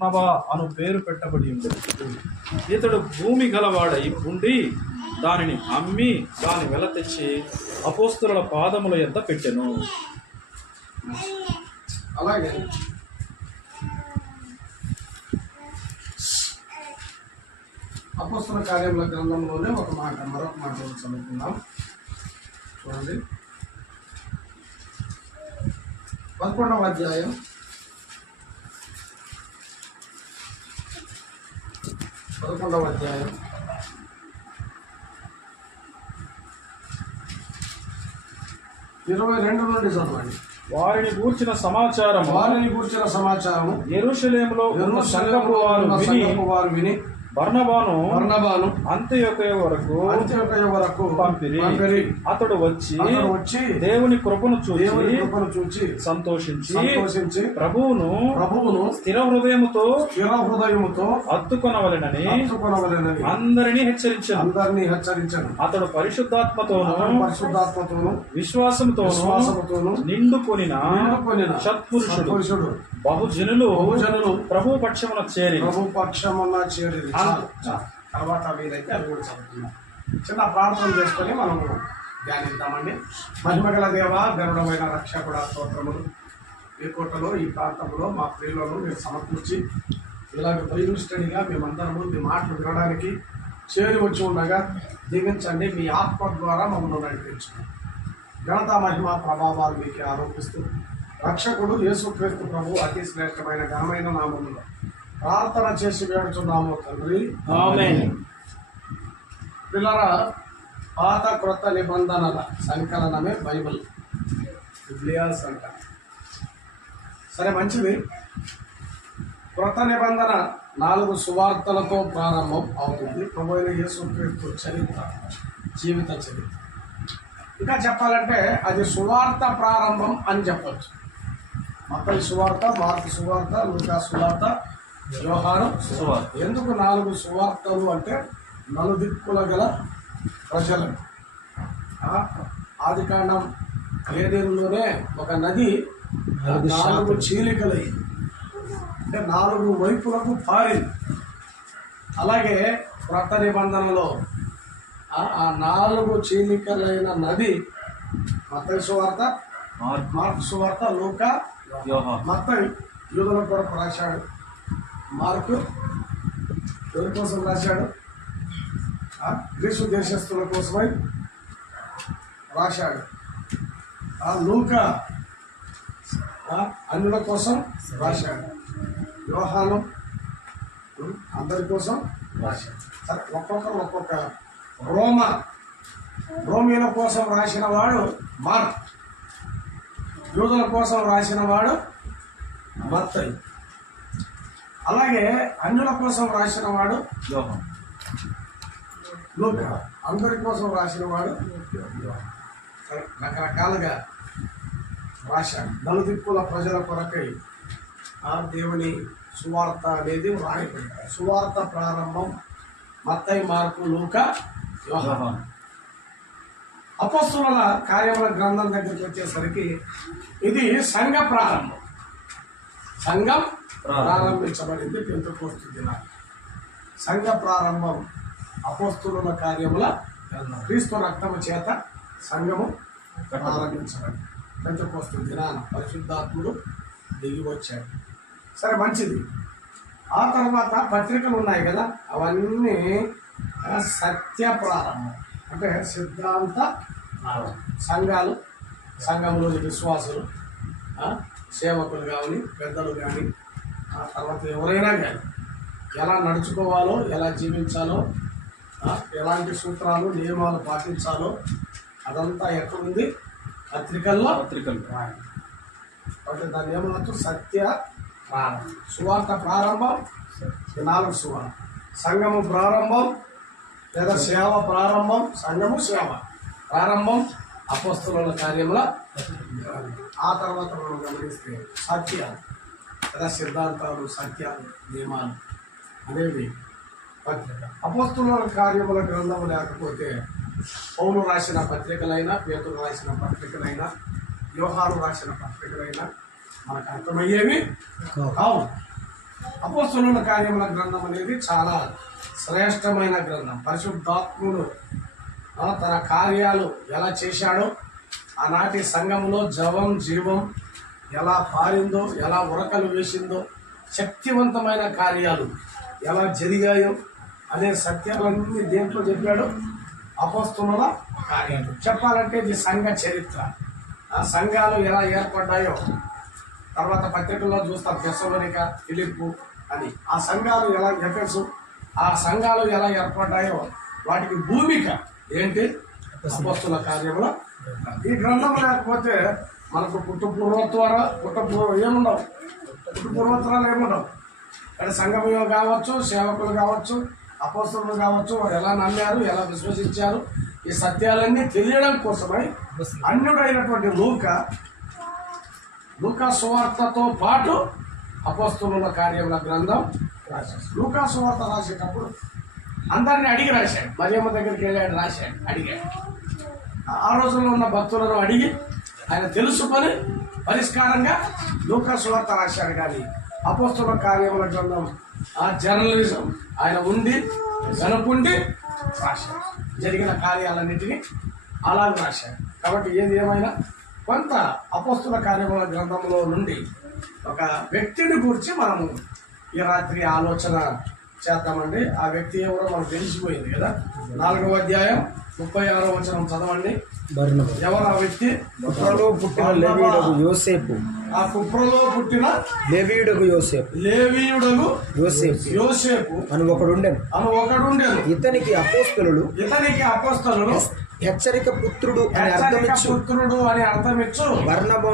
బర్నబా అను పేరు పెట్టబడి ఉండేది. ఇతడు భూమి గలవాడై ఉండి దానిని అమ్మి దాని వెల తెచ్చి అపోస్తలుల పాదముల యొద్ద పెట్టెను. అలాగే అపోస్తల కార్యముల గ్రంథంలోనే ఒక మాట, మరొక మాట చదువుకుందాం. చూడండి, 11వ అధ్యాయం 22 నుండి చదవండి. వారిని గూర్చిన సమాచారము యెరూషలేములో ఉన్న సంఘపు వారు విని బర్నబాను అంత్యొకయ వరకు పంపిరి. అతడు వచ్చి దేవుని కృపను చూచి సంతోషించి ప్రభువును స్థిర హృదయముతో హత్తుకొనవలెనని అందరినీ హెచ్చరించాను. అతడు పరిశుద్ధాత్మతోను విశ్వాసముతోను నిండుకొనిన సత్పురుషుడు. బహుజనులు ప్రభు పక్షమున చేరి తర్వాత వీలైతే అది కూడా చదువుతున్నాం. చిన్న ప్రార్థన చేసుకొని మనము ధ్యానిద్దామండి. మహిమగల దేవ, గరుడమైన రక్షకుడ, స్తోత్రములు. ఈ కోటలో, ఈ ప్రాంతంలో మా ప్రియులను మీరు సమకూర్చి ఇలాగ బైబిల్ స్టడీగా మేమందరము మీ మాటలు వినడానికి చేరి వచ్చి ఉండగా దీవించండి. మీ ఆత్మ ద్వారా మమ్మల్ని నడిపించండి. ఘనత, మహిమ, ప్రభావాలు మీకు ఆరోపిస్తూ రక్షకుడు యేసుక్రీస్తు ప్రభు అతి శ్రేష్టమైన ఘనమైన నామములో ప్రార్థన చేసి వేడుచున్నాము తండ్రి, ఆమేన్. పిల్లరా, పాత క్రొత్త నిబంధనల సంకలనమే బైబిల్, బిబ్లియాస్ అంటారు. సరే, మంచిది. క్రొత్త నిబంధన 4 సువార్తలతో ప్రారంభం అవుతుంది. ప్రభు అయిన యేసుక్రీస్తు చరిత్ర, జీవిత చరిత్ర. ఇంకా చెప్పాలంటే అది సువార్త ప్రారంభం అని చెప్పచ్చు. మత్తయి సువార్త, మార్కు సువార్త, లూకా సువార్త, యోహాను సువార్త. ఎందుకు 4 సువార్తలు అంటే నలుదిక్కుల గల ప్రజలు. ఆదికాండం ఏదేనులోనే ఒక నది 4 చీలికలై అంటే 4 వైపులకు పారింది. అలాగే క్రొత్త నిబంధనలో ఆ 4 చీలికలైన నది మత్తయి సువార్త, మార్కు సువార్త, లూకా, మత్తయి యూదుల కొరకు రాశాడు. మార్కు ఎవరి కోసం రాశాడు? గ్రీసు దేశస్తుల కోసమై రాశాడు. లూకా అన్యుల కోసం రాశాడు. యోహాను అందరి కోసం రాశాడు. సరే, ఒక్కొక్కరు ఒక్కొక్క. రోమీల కోసం రాసిన వాడు మార్క్, యూదుల కోసం రాసిన వాడు మత్తయి, అలాగే అన్యుల కోసం రాసిన వాడు లూకా, అందరి కోసం రాసిన వాడు రకరకాలుగా రాశాడు. నలుదిక్కుల ప్రజల కొరకై దేవుని సువార్త అనేది రాయబడ్డాడు. సువార్త ప్రారంభం మత్తయి, మార్కు, లూకా, యోహాను. అపోస్తలుల కార్యముల గ్రంథం దగ్గరికి వచ్చేసరికి ఇది సంఘ ప్రారంభం. సంఘం ప్రారంభించబడింది పెంతెకోస్తు దినాలు. సంఘ ప్రారంభం అపోస్తలుల కార్యముల గ్రంథం. క్రీస్తు రక్తము చేత సంఘము ప్రారంభించబడింది. పెంతెకోస్తు దినాన పరిశుద్ధాత్ముడు దిగి వచ్చాడు. సరే, మంచిది. ఆ తర్వాత పత్రికలు ఉన్నాయి కదా, అవన్నీ సత్య ప్రారంభం అంటే సిద్ధాంత సంఘాలు, సంఘంలోని విశ్వాసులు, సేవకులు కానీ, పెద్దలు కానీ, ఆ తర్వాత ఎవరైనా కానీ ఎలా నడుచుకోవాలో, ఎలా జీవించాలో, ఎలాంటి సూత్రాలు, నియమాలు పాటించాలో అదంతా ఎక్కడుంది? పత్రికలు రాయండి. కాబట్టి దాన్ని ఏమన్నట్టు? సత్య ప్రారంభం. సువార్త ప్రారంభం 4 సువార్త. సంఘము ప్రారంభం లేదా సేవ ప్రారంభం. సంఘము సేవ ప్రారంభం అపోస్తలుల కార్యముల. ఆ తర్వాత మనం గమనిస్తే సత్యాలు లేదా సిద్ధాంతాలు, సత్యాలు, నియమాలు అనేవి పత్రిక. అపోస్తలుల కార్యముల గ్రంథము లేకపోతే పౌలు రాసిన పత్రికలైనా, పేతురు రాసిన పత్రికలైనా, యోహాను రాసిన పత్రికలైనా మనకు అర్థమయ్యేవి కావు. అపోస్తలుల కార్యముల గ్రంథం అనేది చాలా శ్రేష్టమైన గ్రంథం. పరిశుద్ధాత్ముడు తన కార్యాలు ఎలా చేశాడో, ఆనాటి సంఘంలో జవం జీవం ఎలా పారిందో, ఎలా ఉరకలు వేసిందో, శక్తివంతమైన కార్యాలు ఎలా జరిగాయో అనే సత్యాలన్నీ దేంట్లో చెప్పాడు? అపోస్తలుల కార్యాలు. చెప్పాలంటే ఇది సంఘ చరిత్ర. ఆ సంఘాలు ఎలా ఏర్పడ్డాయో తర్వాత పత్రికల్లో చూస్తాం. తెస్సలోనిక, ఫిలిప్పు అని ఆ సంఘాలు ఎలా, ఎఫెసు, ఆ సంఘాలు ఎలా ఏర్పడ్డాయో వాటికి భూమిక ఏంటి? అపోస్తలుల కార్యముల. ఈ గ్రంథం లేకపోతే మనకు పుట్టపూర్వోత్తరాలు ఏముండవు. ఇక్కడ సంఘం కావచ్చు, సేవకులు కావచ్చు, అపోస్తలులు కావచ్చు, వారు ఎలా నమ్మారు, ఎలా విశ్వసించారు, ఈ సత్యాలన్నీ తెలియడం కోసమై అన్యుడైనటువంటి లూకా సువార్తతో పాటు అపోస్తలుల కార్యముల గ్రంథం రాశాడు. లూకా సువార్త రాసేటప్పుడు అందరినీ అడిగి రాశాడు. మరియమ్మ దగ్గరికి వెళ్ళాడు, రాశాడు, అడిగాడు. ఆ రోజుల్లో ఉన్న భక్తులను అడిగి ఆయన తెలుసుకొని పరిష్కారంగా లూకా సువార్త రాశాడు. కానీ అపోస్తలుల కార్యముల గ్రంథం ఆ జర్నలిజం ఆయన ఉండి వెనకుండి రాశాడు. జరిగిన కార్యాలన్నింటినీ అలాగే రాశాడు. కాబట్టి ఏది ఏమైనా కొంత అపోస్తలుల కార్యముల గ్రంథంలో నుండి ఒక వ్యక్తిని గురించి మనము ఈ రాత్రి ఆలోచన చేద్దామండి. ఆ వ్యక్తి ఎవరో మనకు తెలిసిపోయింది కదా. 4వ అధ్యాయం 36వ వచనం చదవండి. ఎవరు ఆ వ్యక్తి? కుప్రలో పుట్టిన లేవీయుడగు యోసేపు. ఆ కుప్రలో పుట్టిన లేవీయుడగు యోసేపు అని ఒకడుండెను. ఇతనికి అపోస్తలులు హెచ్చరిక పుత్రుడు అని అర్థమిచ్చు బర్నబా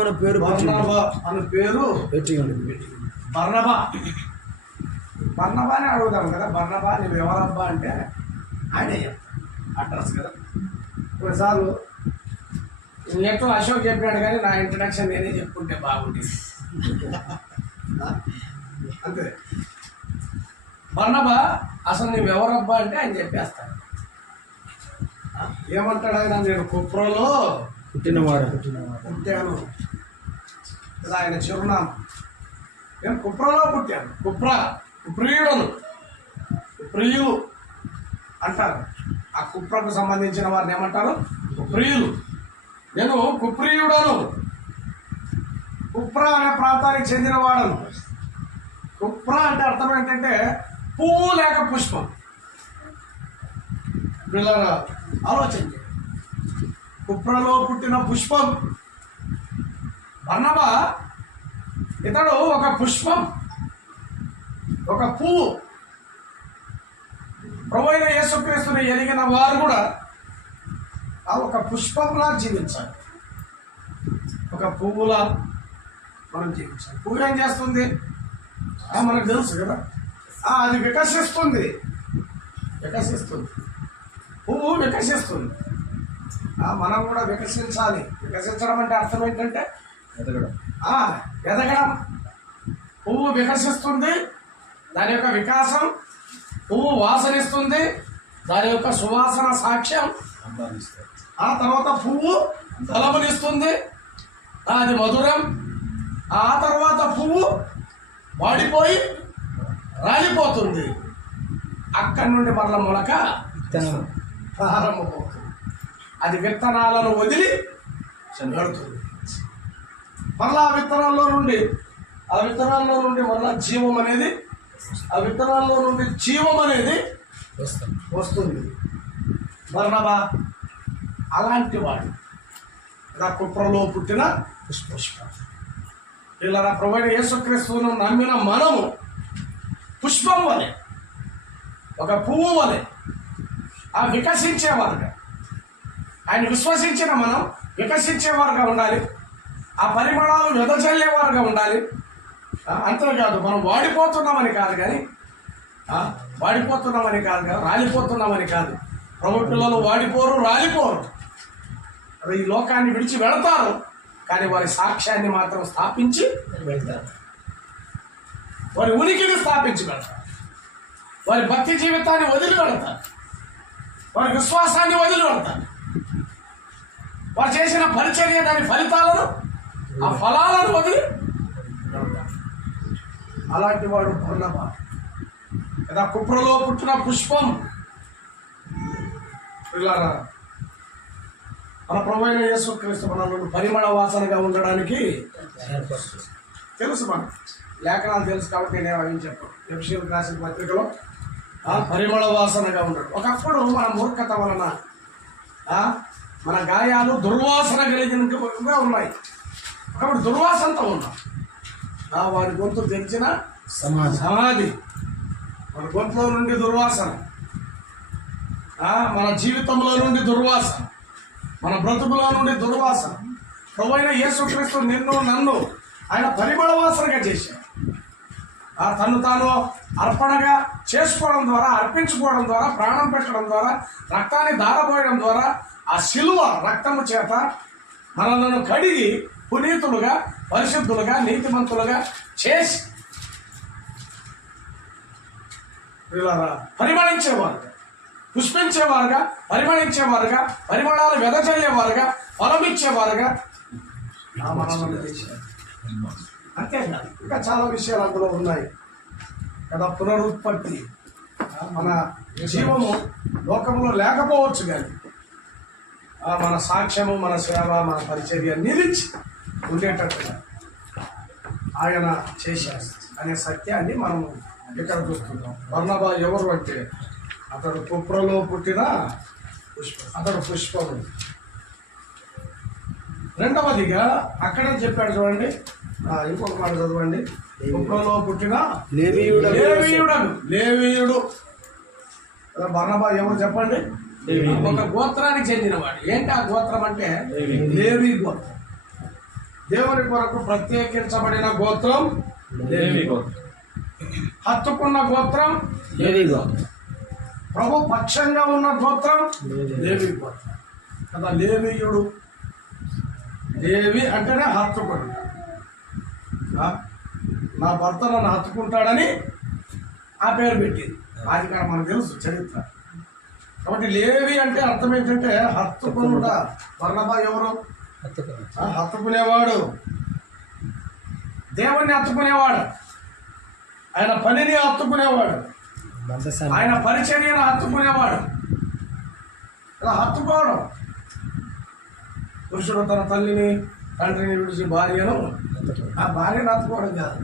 అను పేరు పెట్టి బర్నబాని అడుగుదాం కదా. బర్నబా నువ్వు ఎవరబ్బా అంటే ఆయనే అడ్రస్ కదా. కొన్నిసార్లు ఎట్లా అశోక్ చెప్పినాడు కానీ నా ఇంట్రడక్షన్ నేనే చెప్పుకుంటే బాగుండేది. అంతే. బర్నబా అసలు నువ్వు ఎవరబ్బా అంటే ఆయన చెప్పేస్తాడు. ఏమంటాడు ఆయన? నేను కుప్రలో పుట్టాను. ఆయన చిరునామా. నేను కుప్రలో పుట్టాను. కుప్రియులు అంటారు. ఆ కుప్రకు సంబంధించిన వారిని ఏమంటారు? కుప్రియులు. నేను కుప్రియుడను. కుప్ర అనే ప్రాంతానికి చెందినవాడను. కుప్ర అంటే అర్థం ఏంటంటే పువ్వు లేక పుష్పం. పిల్లల ఆలోచించండి. కుప్రలో పుట్టిన పుష్పం బర్నబా. ఇతడు ఒక పుష్పం, ఒక పువ్వు. ప్రభువైన యేసుక్రీస్తుని ఎరిగిన వారు కూడా ఆ ఒక పుష్పంలా జీవించాలి, ఒక పువ్వులా మనం జీవించాలి. పువ్వు ఏం చేస్తుంది? మనకు తెలుసు కదా. అది వికసిస్తుంది. పువ్వు వికసిస్తుంది. మనం కూడా వికసించాలి. వికసించడం అంటే అర్థం ఏంటంటే ఎదగడం. పువ్వు వికసిస్తుంది, దాని యొక్క వికాసం. పువ్వు వాసనిస్తుంది, దాని యొక్క సువాసన సాక్ష్యం. ఆ తర్వాత పువ్వు ఫలమునిస్తుంది, అది మధురం. ఆ తర్వాత పువ్వు వాడిపోయి రాలిపోతుంది. అక్కడి నుండి మరల మొలక ప్రారంభమవుతుంది. అది విత్తనాలను వదిలి వెళుతుంది. మరలా ఆ విత్తనాల్లో నుండి మరలా జీవం అనేది, ఆ విత్తనాల్లో నుండి జీవం అనేది వస్తుంది. బర్నబా అలాంటి వాడు. నా కుప్రలో పుట్టిన పుష్పం. ఇలా నా ప్రభువైన యేసుక్రీస్తును నమ్మిన మనము పుష్పం వలె, ఒక పువ్వు వలె ఆ వికసించేవారుగా, ఆయన విశ్వసించిన మనం వికసించేవారుగా ఉండాలి. ఆ పరిమాణాలు వెదజల్లేవారుగా ఉండాలి. అంతేకాదు మనం వాడిపోతున్నామని కాదు, రాలిపోతున్నామని కాదు. ప్రభు పిల్లలు వాడిపోరు, రాలిపోరు. ఈ లోకాన్ని విడిచి వెళతారు, కానీ వారి సాక్ష్యాన్ని మాత్రం స్థాపించి వెళ్తారు. వారి ఉనికిని స్థాపించి వెళ్తారు. వారి భక్తి జీవితాన్ని వదిలి వెళతారు. వారి విశ్వాసాన్ని వదిలి వెళతారు. వారు చేసిన పరిచర్య, దాని ఫలితాలను, ఆ ఫలాలను వదిలి వెళతారు. అలాంటి వాడు బర్నబా. కదా కుప్రలో పుట్టిన పుష్పం. పిల్లారా, మన ప్రభువైన యేసుక్రీస్తు మనల్ని పరిమళ వాసనగా ఉండడానికి తెలుసు. మనం లేఖనాలు తెలుసు కాబట్టి నేను ఏం చెప్పను. ఎఫెసీయులకు రాసిన పత్రికలో పరిమళ వాసనగా ఉండడు. ఒకప్పుడు మన మూర్ఖత వలన మన గాయాలు దుర్వాసన కలిగినగా ఉన్నాయి. ఒకప్పుడు దుర్వాసనతో ఉన్నాం. వాడి గొంతు తెరిచిన సమాధి. మన గొంతులో నుండి దుర్వాసన, మన జీవితంలో నుండి దుర్వాసన, మన బ్రతుకులో నుండి దుర్వాసన. ప్రభువైన యేసుక్రీస్తు నిన్ను నన్ను ఆయన పరిమళ వాసనగా చేశాడు. తను తాను అర్పణగా చేసుకోవడం ద్వారా, అర్పించుకోవడం ద్వారా, ప్రాణం పెట్టడం ద్వారా, రక్తాన్ని ధారపోయడం ద్వారా, ఆ శిలువ రక్తము చేత మనలను కడిగి పునీతులుగా, పరిశుద్ధులుగా, నీతిమంతులుగా చేసి పరిమళించేవారుగా, పుష్పించేవారుగా, పరిమళించేవారుగా, పరిమళాలు వెదజల్లేవారుగా, ఫలమిచ్చేవారుగా మనల్ని చేశారు. అంతేకాదు ఇంకా చాలా విషయాలు అందులో ఉన్నాయి కదా. పునరుత్పత్తి, మన జీవము లోకంలో లేకపోవచ్చు కానీ మన సాక్ష్యము, మన సేవ, మన పరిచర్య నిలిచి ఉండేటట్టుగా ఆయన చేశారు అనే సత్యాన్ని మనం ఇక్కడ చూస్తున్నాం. బర్నబా ఎవరు అంటే అతడు కుప్రలో పుట్టిన పుష్పం. అతడు పుష్పము. రెండవదిగా అక్కడే చెప్పాడు చూడండి, ఇంకొక మాట చదవండి. కుప్రలో పుట్టిన లేవీయుడు. బర్నబా ఎవరు చెప్పండి? ఒక గోత్రానికి చెందినవాడు. ఏంటి ఆ గోత్రం అంటే లేవి గోత్రం. దేవుని కొరకు ప్రత్యేకించబడిన గోత్రం లేవి గోత్రం. హత్తుకున్న గోత్రం లేవి గోత్రం. ప్రభు పక్షంగా ఉన్న గోత్రం లేవి గోత్రం కదా. లేవీయుడు, లేవి అంటేనే హత్తుకుడు. నా భర్త నన్ను హత్తుకుంటాడని ఆ పేరు పెట్టింది. అది కాదు, మనకు తెలుసు చరిత్ర. కాబట్టి లేవి అంటే అర్థం ఏంటంటే హత్తుకునుట. బర్నబా ఎవరు? హత్తుకునేవాడు, దేవుణ్ణి హత్తుకునేవాడు, ఆయన పనిని హత్తుకునేవాడు, ఆయన పరిచర్యను హత్తుకునేవాడు. ఇలా హత్తుకోవడం. పురుషుడు తన తల్లిని తండ్రిని విడిచి భార్యను, ఆ భార్యను హత్తుకోవడం కాదు.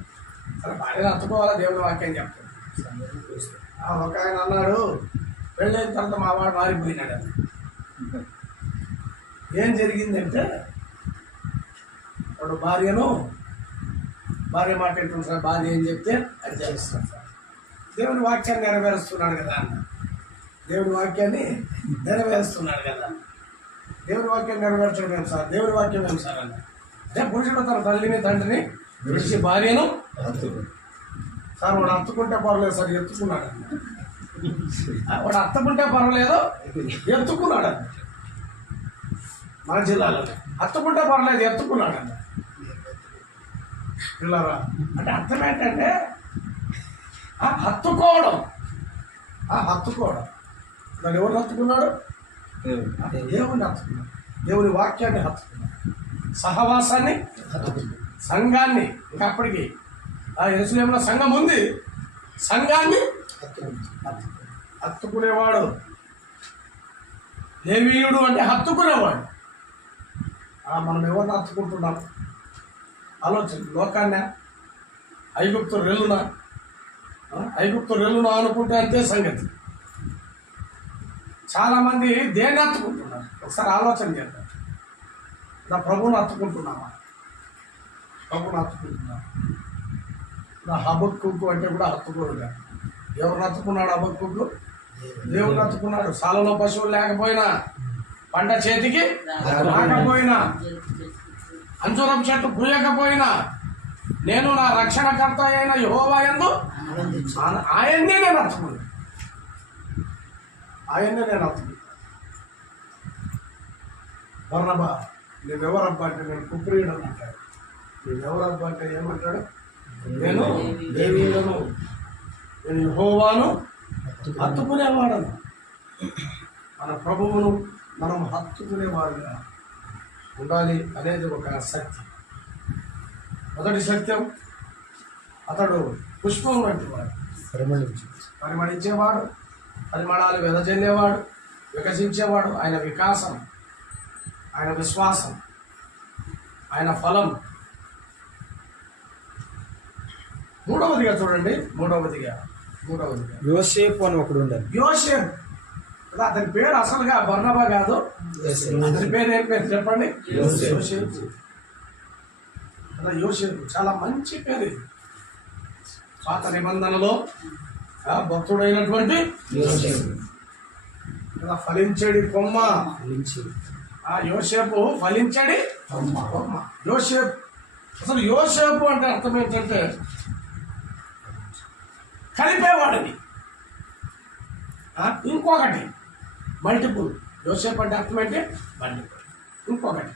సరే, భార్యను హత్తుకోవాలా దేవుని వాక్యం చెప్తాడు. ఒక ఆయన అన్నాడు, పెళ్ళైన తర్వాత మా వాడు మారిపోయినాడు. ఏం జరిగిందంటే వాడు భార్య మాట ఏంటుంది సార్, భార్య ఏం చెప్తే అది చేస్తాడు సార్. దేవుని వాక్యాన్ని నెరవేరుస్తున్నాడు కదా అన్న. దేవుని వాక్యాన్ని నెరవేరుస్తున్నాడు కదా. దేవుని వాక్యం నెరవేర్చడం ఏం సార్, దేవుని వాక్యం ఏం సార్ అన్న. అదే పురుషుడు తన తల్లిని తండ్రిని విడిచి భార్యను సార్. వాడు హత్తుకుంటే పర్లేదు సార్, ఎత్తుకున్నాడు అన్న. వాడు హత్తుకుంటే పర్వాలేదు, ఎత్తుకున్నాడు అన్న. మన జిల్లాలో హత్తుకుంటే పర్లేదు, ఎత్తుకున్నాడు అన్న. పిల్లరా, అంటే అర్థం ఏంటంటే హత్తుకోవడం. దాన్ని ఎవరు హత్తుకున్నాడు? దేవుణ్ణి హత్తుకున్నాడు. దేవుని వాక్యాన్ని హత్తుకున్నాడు. సహవాసాన్ని హత్తుకున్నాడు. సంఘాన్ని, ఇంకా అప్పటికి యెరూషలేములో సంఘం ఉంది, సంఘాన్ని హత్తుకునేవాడు. లేవీయుడు అంటే హత్తుకునేవాడు. మనం ఎవరిని హత్తుకుంటున్నాం? ఆలోచన. లోకాన్ని, ఐగుప్తు రెల్లున అనుకుంటే అంతే సంగతి. చాలామంది దేన్ని హత్తుకుంటున్నారు? ఒకసారి ఆలోచన చేద్దాం. నా ప్రభువుని హత్తుకుంటున్నామా? ప్రభువుని హత్తుకుంటున్నాం. నా హబక్కూకు అంటే కూడా హత్తుకోడు. ఎవరిని హత్తుకున్నాడు? హబక్కూకు దేవుని హత్తుకున్నాడు. సాలలో పశువులు లేకపోయినా, పంట చేతికి రాకపోయినా, అంజూరం చెట్టు పూయకపోయినా, నేను నా రక్షణకర్త అయిన యెహోవా యందు ఆయన్నే నేను హత్తుకున్నాను. బర్నబా, నువ్వెవరబ్బా అంటే నేను కుప్రీయుడు అని అంటాడు. నువ్వెవరబ్బా అంటే ఏమంటాడు? నేను లేవీయుడను, నేను యెహోవాను హత్తుకునేవాడను. మన ప్రభువును మనం హత్తుకునేవాడుగా ఉండాలి అనేది ఒక సత్యం. మొదటి సత్యం, అతడు పుష్పం వంటి వాడు, పరిమళించు. పరిమళించేవాడు, పరిమళాలు వెదజల్లేవాడు, వికసించేవాడు. ఆయన వికాసం, ఆయన విశ్వాసం, ఆయన ఫలం. మూడవదిగా చూడండి, మూడవదిగా యోసేపు అని ఒకడు ఉండేది. యోసేపు. అతని పేరు అసలుగా బర్నబా కాదు, అతని పేరు ఏం పేరు చెప్పండి? యోసేపు. అలా యోసేపు చాలా మంచి పేరు ఇది. పాత నిబంధనలో భక్తుడైనటువంటి ఇలా ఫలించడి కొమ్మ. యోసేపు ఫలించడి కొమ్మ. యోసేపు, అసలు యోసేపు అంటే అర్థం ఏంటంటే కలిపేవాడిని. ఇంకొకటి మల్టిపుల్. యోసేపు అంటే అర్థం ఏంటి? మల్టిపుల్. ఇంకొకటి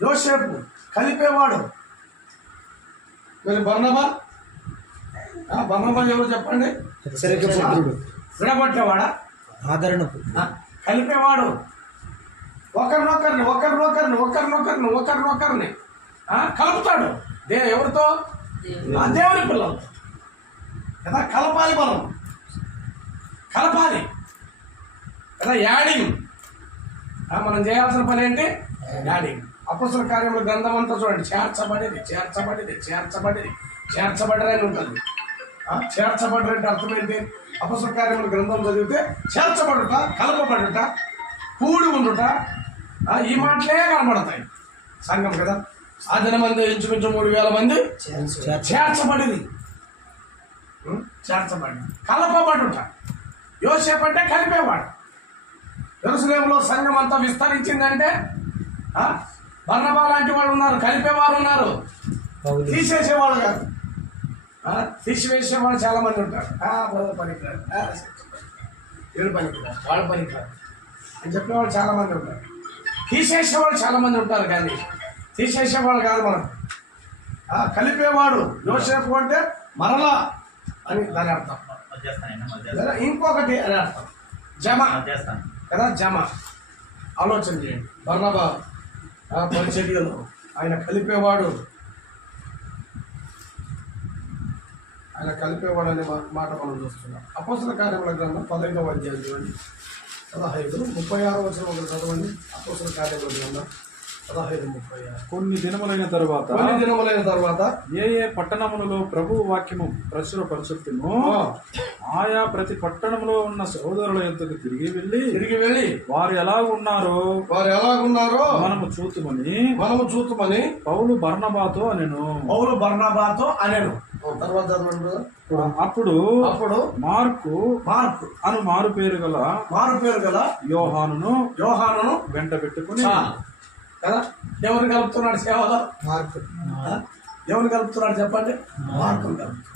యోసేపు కలిపేవాడు. మరి బర్నబా ఎవరు చెప్పండి? హెచ్చరిక పుత్రుడు, విడగొట్టేవాడా? ఆదరణ, కలిపేవాడు. ఒకరినొకరిని కలుపుతాడు. ఎవరితో? దేవుని పిల్లలతో కదా. కలపాలి, మనం కలపాలి కదా. యాడింగ్. మనం చేయాల్సిన పని ఏంటి? యాడింగ్. అపొస్తలుల కార్యముల గ్రంథం అంతా చూడండి. చేర్చబడి అని ఉంటుంది. చేర్చబడి అంటే అర్థం ఏంటి? అపొస్తలుల కార్యముల గ్రంథం చదివితే చేర్చబడుట, కలపబడుట, కూడి ఉండుట, ఈ మాటలే కనబడతాయి సంఘం కదా. ఆ దినమంది ఇంచుమించు 3000 మంది చేర్చబడింది. కలపబడుట. యోసేపు అంటే కలిపేవాడు. యెరూషలేములో సంఘం అంతా విస్తరించిందంటే బర్నబా లాంటి వాళ్ళు ఉన్నారు, కలిపేవారు ఉన్నారు, తీసేసేవాళ్ళు కాదు. తీసివేసేవాళ్ళు చాలా మంది ఉంటారు. పనికిరారు, వీళ్ళు పనికిరారు, వాళ్ళు పనికిరారు అని చెప్పేవాళ్ళు చాలా మంది ఉంటారు. తీసేసేవాళ్ళు చాలా మంది ఉంటారు, కానీ తీసేసేవాళ్ళు కాదు మనం. కలిపేవాడు యోసేపు అంటే మరలా అని దాని అర్థం. ఇంకొకటి అని అర్థం జమ కదా. జమ. ఆలోచన చేయండి. బర్నబా పరిచర్యలో ఆయన కలిపేవాడు అనే మాట మనం చూస్తున్నాం. అపొస్తలుల కార్యముల గ్రంథం 15వ అధ్యాయం చూడండి. 15, 36 వచనం ఒకటి చదవండి. అపొస్తలుల కార్యముల గ్రంథం 15:36. కొన్ని దినములైన తరువాత ఏ పట్టణములలో ప్రభు వాక్యము ప్రచురపరచును ఆయా ప్రతి పట్టణంలో ఉన్న సహోదరుల యొద్దకు తిరిగి వెళ్ళి వారు ఎలా ఉన్నారో మనము చూతుమని పౌలు బర్నబాతో అనెను. తర్వాత చదవండి. అప్పుడు మార్కు అను మారు పేరు గల యోహానును వెంట పెట్టుకుని కదా. ఎవరు కలుపుతున్నాడు సేవలో? మార్కు. ఎవరు కలుపుతున్నాడు చెప్పండి? మార్కును కలుపుతున్నాడు.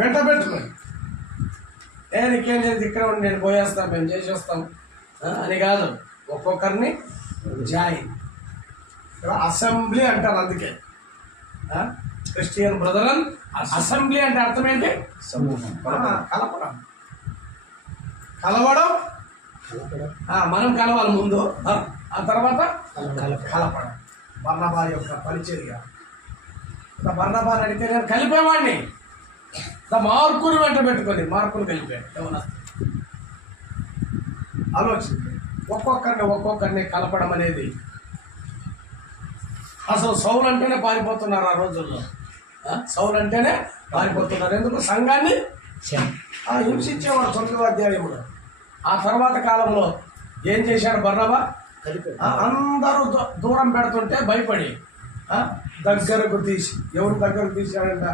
వెంట పెట్టుకోండి. నీకేం లేదు, ఇక్కడ ఉండి నేను పోయేస్తాను, మేము చేసేస్తాం అని కాదు. ఒక్కొక్కరిని జాయిన్. అసెంబ్లీ అంటారు. అందుకే క్రిస్టియన్ బ్రదరన్ అసెంబ్లీ అంటే అర్థం ఏంటి? సమూహం. కలవడం. మనం కలవాలి ముందు, ఆ తర్వాత కలపడం. బర్నబా యొక్క పరిచర్య. బర్నబాని అడిగితే నేను కలిపేవాడిని. మార్కుని వెంట పెట్టుకొని మార్కుని కలిపాడు. ఏమన్నా ఆలోచించండి. ఒక్కొక్కరిని కలపడం అనేది. అసలు సౌలు అంటేనే పారిపోతున్నారు ఆ రోజుల్లో. సౌలు అంటేనే పారిపోతున్నారు. ఎందుకు? సంఘాన్ని హింసించేవాడు 9వ అధ్యాయంలో. ఆ తర్వాత కాలంలో ఏం చేశాడు బర్నబా? అందరూ దూరం పెడుతుంటే భయపడి దగ్గరకు తీసి, ఎవరు దగ్గరకు తీశాడంట?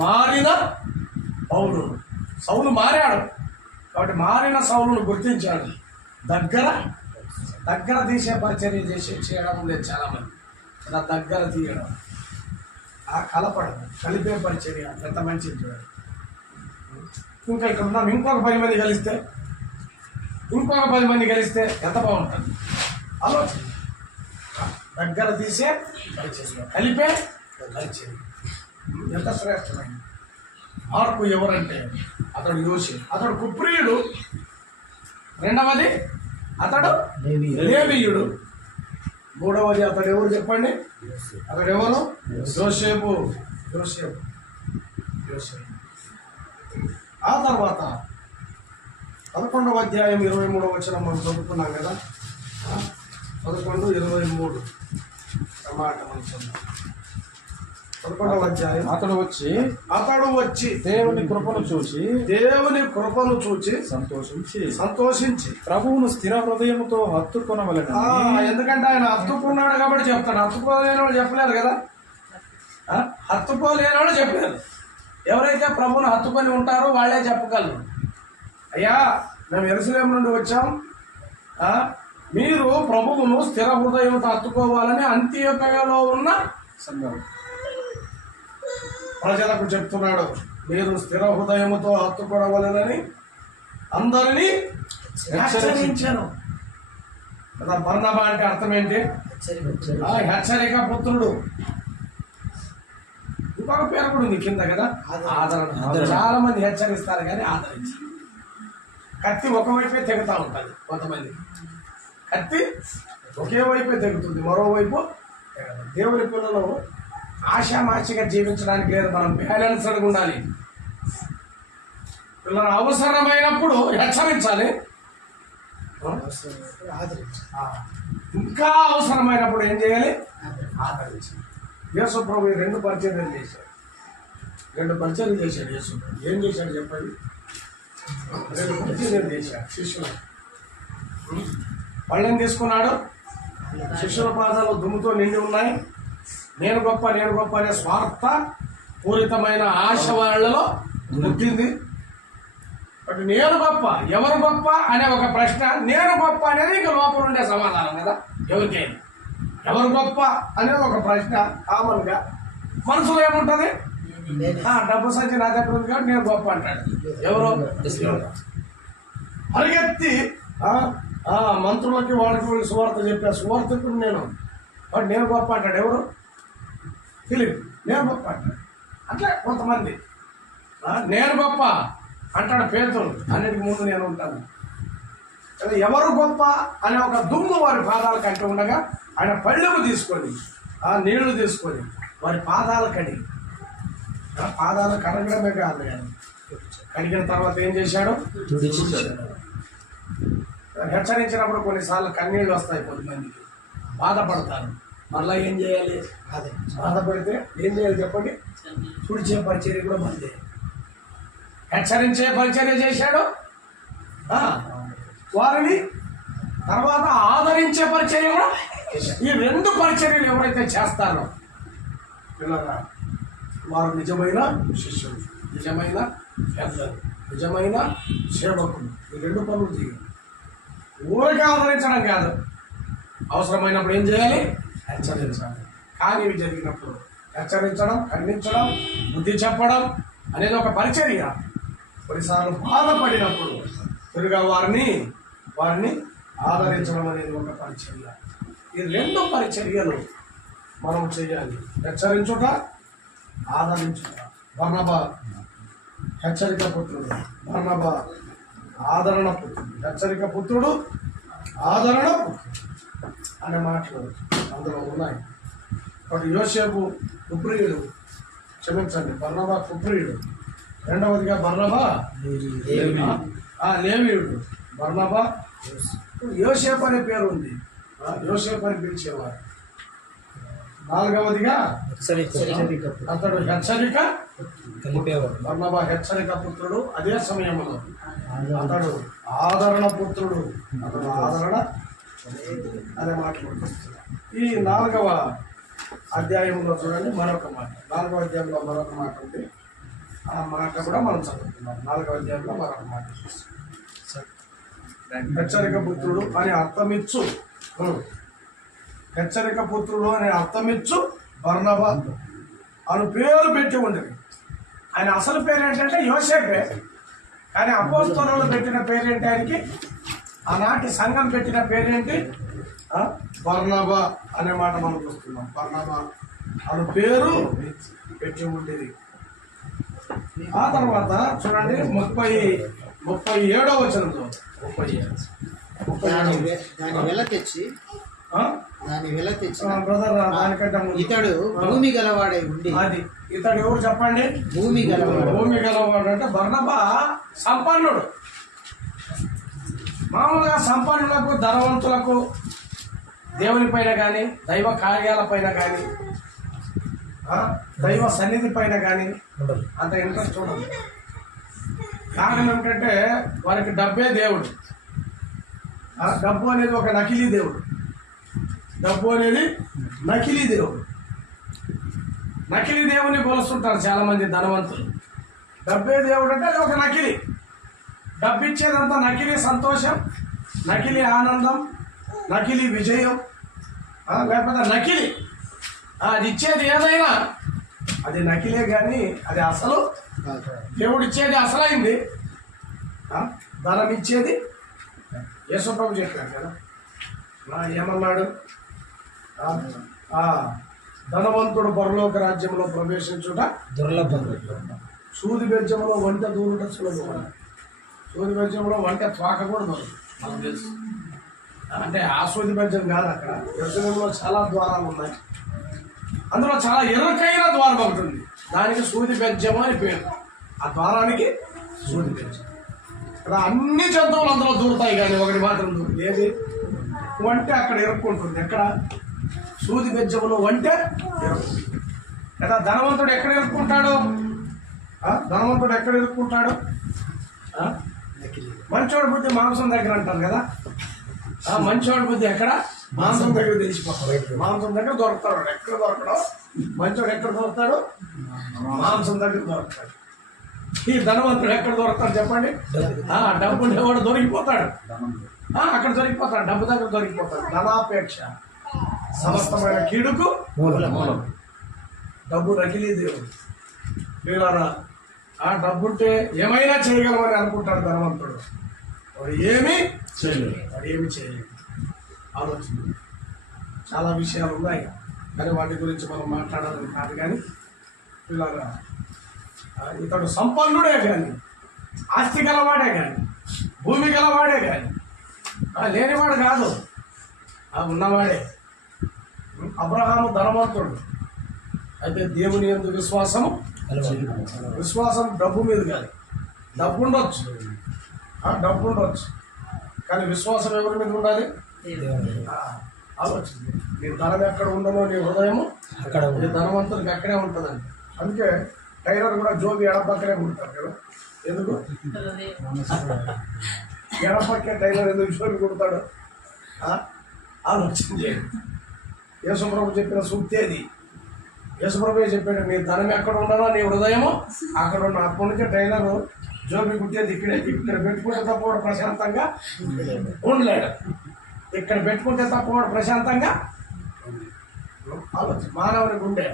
మారిన పౌలు. సౌలు మారాడు కాబట్టి మారిన సౌలును గుర్తించాడు. దగ్గర తీసే పరిచర్య చేయడం లేదు చాలా మంది. ఇలా దగ్గర తీయడం, కలపడం, కలిపే పరిచర్య ఎంత మంచిది చూడండి. ఇంకా ఇక్కడ ఉన్నాం, ఇంకొక 10 మంది కలిస్తే ఎంత బాగుంటుంది ఆలోచన. దగ్గర తీసే పరిచర్య, కలిపే పరిచర్య ఎంత శ్రేష్టమైన. మార్కు ఎవరంటే అతడు యోసేపు. అతడు కుప్రియుడు. రెండవది అతడు లేవీయుడు. మూడవది అతడు ఎవరు చెప్పండి? అతడు ఎవరు? యోసేపు. యోసేపు. యోసేపు. ఆ తర్వాత 11వ అధ్యాయం 23వ వచనం మనం చదువుకున్నాం కదా. 11:23 మాట మనం చదువుతాం. 11వ అధ్యాయం. అతడు వచ్చి దేవుని కృపను చూచి సంతోషించి ప్రభువును స్థిర హృదయముతో హత్తుకొనవలెను. ఎందుకంటే ఆయన హత్తుకున్నాడు కాబట్టి చెప్తాడు. హత్తుకోలేని వాళ్ళు చెప్పలేరు కదా. హత్తుకోలేని వాళ్ళు చెప్పలేరు. ఎవరైతే ప్రభువును హత్తుకొని ఉంటారో వాళ్ళే చెప్పగలరు. అయ్యా, మేము యెరూషలేము నుండి వచ్చాం, మీరు ప్రభువును స్థిర హృదయంతో హత్తుకోవాలని అంత్యోక్యలో ఉన్న ప్రజలకు చెప్తున్నాడు. మీరు స్థిర హృదయముతో హత్తుకోవలనని అందరినీ హెచ్చరించాను కదా. బర్నబా అంటే అర్థం ఏంటి? హెచ్చరిక పుత్రుడు. ఇంకొక పేరు కూడా ఉంది కింద కదా, ఆదరణ. చాలా మంది హెచ్చరిస్తారు కానీ ఆదరించారు. కత్తి ఒకవైపే తెగుతూ ఉంటుంది. కొంతమంది కత్తి ఒకే వైపే తెగుతుంది, మరోవైపు దేవుని పిల్లలు ఆశామాషిగా జీవించడానికి లేదు. మనం బ్యాలెన్స్డ్గా ఉండాలి. పిల్లలు అవసరమైనప్పుడు హెచ్చరించాలి, ఇంకా అవసరమైనప్పుడు ఏం చేయాలి? ఆదరించాలి. యేసు ప్రభు 2 పరిచర్యలు చేశాడు. 2 పరిచర్యలు చేశాడు యేసు. ఏం చేశాడు చెప్పండి? 2 పరిచర్యలు చేశాడు. శిష్యులు పళ్ళెం తీసుకున్నాడు. శిష్యుల పాదాలు దుమ్ముతో నిండి ఉన్నాయి. నేను గొప్ప అనే స్వార్థ పూరితమైన ఆశ వాళ్ళలో పుట్టింది. బట్ నేను గొప్ప, ఎవరు గొప్ప అనే ఒక ప్రశ్న, నేను గొప్ప అనేది ఇక లోపల ఉండే సమాధానం కదా. ఎవరికైనా ఎవరు గొప్ప అనేది ఒక ప్రశ్న కామన్గా మనసులో ఏముంటుంది? డబ్బు సంచి నా దగ్గర ఉంది కాబట్టి నేను గొప్ప అంటాడు. ఎవరో పరిగెత్తి మంత్రులకి వాళ్ళకి సువార్త చెప్పా, సువార్తకుడు నేను, బట్ నేను గొప్ప అంటాడు. ఎవరు? ఫిలిప్. నేను గొప్ప అంటాడు. అట్లా కొంతమంది నేను గొప్ప అంటాడు. పేతురు అన్నిటికి ముందు నేను ఉంటాను. ఎవరు గొప్ప అనే ఒక దుమ్ము వారి పాదాలు కంటి ఉండగా ఆయన పళ్ళెము తీసుకొని నీళ్లు తీసుకొని వారి పాదాలు కడిగి, పాదాలు కడగడమే కాదు కానీ కడిగిన తర్వాత ఏం చేశాడు? హెచ్చరించినప్పుడు కొన్నిసార్లు కన్నీళ్ళు వస్తాయి, కొంతమందికి బాధపడతారు. మళ్ళీ ఏం చేయాలి? బాధపడితే ఏం చేయాలి చెప్పండి? తుడిచే పరిచర్య కూడా మందే. హెచ్చరించే పరిచర్య చేశాడు, వారిని తర్వాత ఆదరించే పరిచర్య కూడా చేశాడు. ఈ 2 పరిచర్యలు ఎవరైతే చేస్తారో పిల్లరా, వారు నిజమైన శిష్యులు, నిజమైన పెద్దలు, నిజమైన సేవకులు. ఈ 2 పనులు చేయాలి. ఊరికే ఆదరించడం కాదు, అవసరమైనప్పుడు ఏం చేయాలి? హెచ్చరించాలి. కానీ ఇవి జరిగినప్పుడు హెచ్చరించడం, ఖండించడం, బుద్ధి చెప్పడం అనేది ఒక పరిచర్య. కొన్నిసార్లు బాధపడినప్పుడు తిరిగా వారిని ఆదరించడం అనేది ఒక పరిచర్య. ఈ 2 పరిచర్యలు మనం చేయాలి. హెచ్చరించుట, ఆదరించుట. బర్నబా హెచ్చరిక పుత్రుడు, బర్నబా ఆదరణ పుత్రుడు. హెచ్చరిక పుత్రుడు, ఆదరణ పుత్రుడు అనే మాటలు అందులో ఉన్నాయి. ఒకటి యోసేపు కుప్రియుడు, క్షమించండి, బర్నబా కుప్రియుడు. రెండవదిగా బర్నబా లేవీయుడు. బర్నబా యోసేపు అనే పేరు ఉంది, యోసేపు అని పిలిచేవారు. 4వదిగా అతడు హెచ్చరిక కలిపేవాడు. బర్నబా హెచ్చరిక పుత్రుడు. అదే సమయంలో అతడు ఆదరణ పుత్రుడు. అతడు ఆదరణ అనే మాట్లాడుతున్నాడు. ఈ 4వ అధ్యాయంలో చూడండి మరొక మాట. 4వ అధ్యాయంలో మరొక మాట ఉంది. ఆ మాట కూడా మనం చదువుతున్నాం. 4వ అధ్యాయంలో మరొక మాట. హెచ్చరిక పుత్రుడు అని అర్థమిచ్చు, హెచ్చరిక పుత్రుడు అనే అర్థమిచ్చు బర్నబా అని పేరు పెట్టి ఉండేది. ఆయన అసలు పేరు ఏంటంటే యోసేపే, కానీ అపోస్తలులు పెట్టిన పేరేంటి? ఆయనకి ఆనాటి సంఘం పెట్టిన పేరేంటి? బర్నబా అనే మాట మనం చూస్తున్నాం. బర్నబా అని పేరు పెట్టి ఉండేది. ఆ తర్వాత చూడండి 37వ వచనంలో 37 దాని వెల తెచ్చి దాని వెల తెచ్చిన బ్రదర్ దానికంటే ముందు. ఇతడు భూమి గలవాడై ఉండి అది ఇతడు ఎవరు చెప్పండి? భూమి గలవాడు. భూమి గలవాడు అంటే బర్నబా సంపన్నుడు. మామూలుగా సంపన్నులకు, ధనవంతులకు దేవుని పైన కానీ, దైవ కార్యాల పైన కానీ, దైవ సన్నిధి పైన కానీ అంత ఇంట్రెస్ట్ ఉండదు. కారణం ఏమిటంటే వారికి డబ్బే దేవుడు. డబ్బు అనేది ఒక నకిలీ దేవుడు. డబ్బు అనేది నకిలీ దేవుడు. నకిలీ దేవుని కొలుస్తుంటారు చాలామంది ధనవంతులు. డబ్బే దేవుడు అంటే అది ఒక నకిలీ. డబ్బు ఇచ్చేదంతా నకిలీ సంతోషం, నకిలీ ఆనందం, నకిలీ విజయం, లేకపోతే నకిలీ. అది ఇచ్చేది ఏదైనా అది నకిలే కానీ అది అసలు దేవుడు ఇచ్చేది అసలైంది. ధనం ఇచ్చేది యేసుప్రభు చెప్పాడు కదా, ఏమన్నాడు? ధనవంతుడు పరలోక రాజ్యంలో ప్రవేశించుట దుర్లభం. సూది బెజ్జంలో వంట దూరుట సులభం. సూది బెజ్జంలో వంట త్వాక కూడా దూరం మనకు తెలుసు. అంటే ఆ సూది బెజ్జం కాదు, అక్కడ బెజ్జంలో చాలా ద్వారాలు ఉన్నాయి. అందులో చాలా ఇరుకైన ద్వారం ఒకటి ఉంది, దానికి సూది బెజ్జము అని పేరు. ఆ ద్వారానికి సూది బెజ్జం. ఇక్కడ అన్ని జంతువులు అందులో దూరుతాయి కానీ ఒకటి మాత్రం దూరుతుంది. ఏది? వంటే అక్కడ ఇరుక్కుంటుంది. ఎక్కడ? సూది బెజ్జములో వంటే ఇరుక్కుంటుంది. లేదా ధనవంతుడు ఎక్కడ ఇరుక్కుంటాడు? ధనవంతుడు ఎక్కడ ఇరుక్కుంటాడు? మంచోడి బుద్ధి మాంసం దగ్గర అంటారు కదా. మంచోడి బుద్ధి ఎక్కడ? మాంసం దగ్గర తెలిసిపోతాడు. మాంసం దగ్గర దొరుకుతాడు. ఎక్కడ దొరకడు? మంచోడు ఎక్కడ దొరుకుతాడు? మాంసం దగ్గర దొరుకుతాడు. ఈ ధనవంతుడు ఎక్కడ దొరుకుతాడు చెప్పండి? డబ్బు ఉండేవాడు దొరికిపోతాడు. అక్కడ దొరికిపోతాడు, డబ్బు దగ్గర దొరికిపోతాడు. ధనాపేక్ష సమస్తమైన కీడుకు మూలం. డబ్బు నకిలీ దేవుడు. వీళ్ళారా డబ్బుంటే ఏమైనా చేయగలమని అనుకుంటాడు ధనవంతుడు. వాడు ఏమీ చేయలేదు. ఆలోచన చాలా విషయాలు ఉన్నాయి కానీ వాటి గురించి మనం మాట్లాడాలని కాదు. కానీ వీళ్ళారా ఇతడు సంపన్నుడే కానీ, ఆస్తి గలవాడే కానీ, భూమి గలవాడే కానీ, లేనివాడు కాదు, ఉన్నవాడే. అబ్రహాము ధనవంతుడు అయితే దేవుని యందు విశ్వాసము. విశ్వాసం డబ్బు మీద కాదు. డబ్బు ఉండొచ్చు, కానీ విశ్వాసం ఎవరి మీద ఉండాలి? ఆలోచన. నీ ధనం ఎక్కడ ఉండనో నీ హృదయము అక్కడ. నీ ధనవంతుడికి అక్కడే ఉంటుందండి. అందుకే టైలర్ కూడా జోబి ఎడపక్కనే కుడతారు కదా. ఎందుకు ఎడపక్కే టైలర్ ఎందుకు జోబి కుడతాడు? ఆలోచన చేయండి. యేసుప్రభు చెప్పిన సూక్తి అది. యేసుప్రభు చెప్పాడు, నీ ధనం ఎక్కడ ఉండనో నీ హృదయము అక్కడ ఉన్న. అప్పటి నుంచే టైలర్ జోబి కుట్టేది ఇక్కడే. ఇక్కడ పెట్టుకుంటే తప్ప కూడా ప్రశాంతంగా ఉండలేడు. ఇక్కడ పెట్టుకుంటే తప్ప కూడా ప్రశాంతంగా ఆలోచన. మానవునికి ఉండే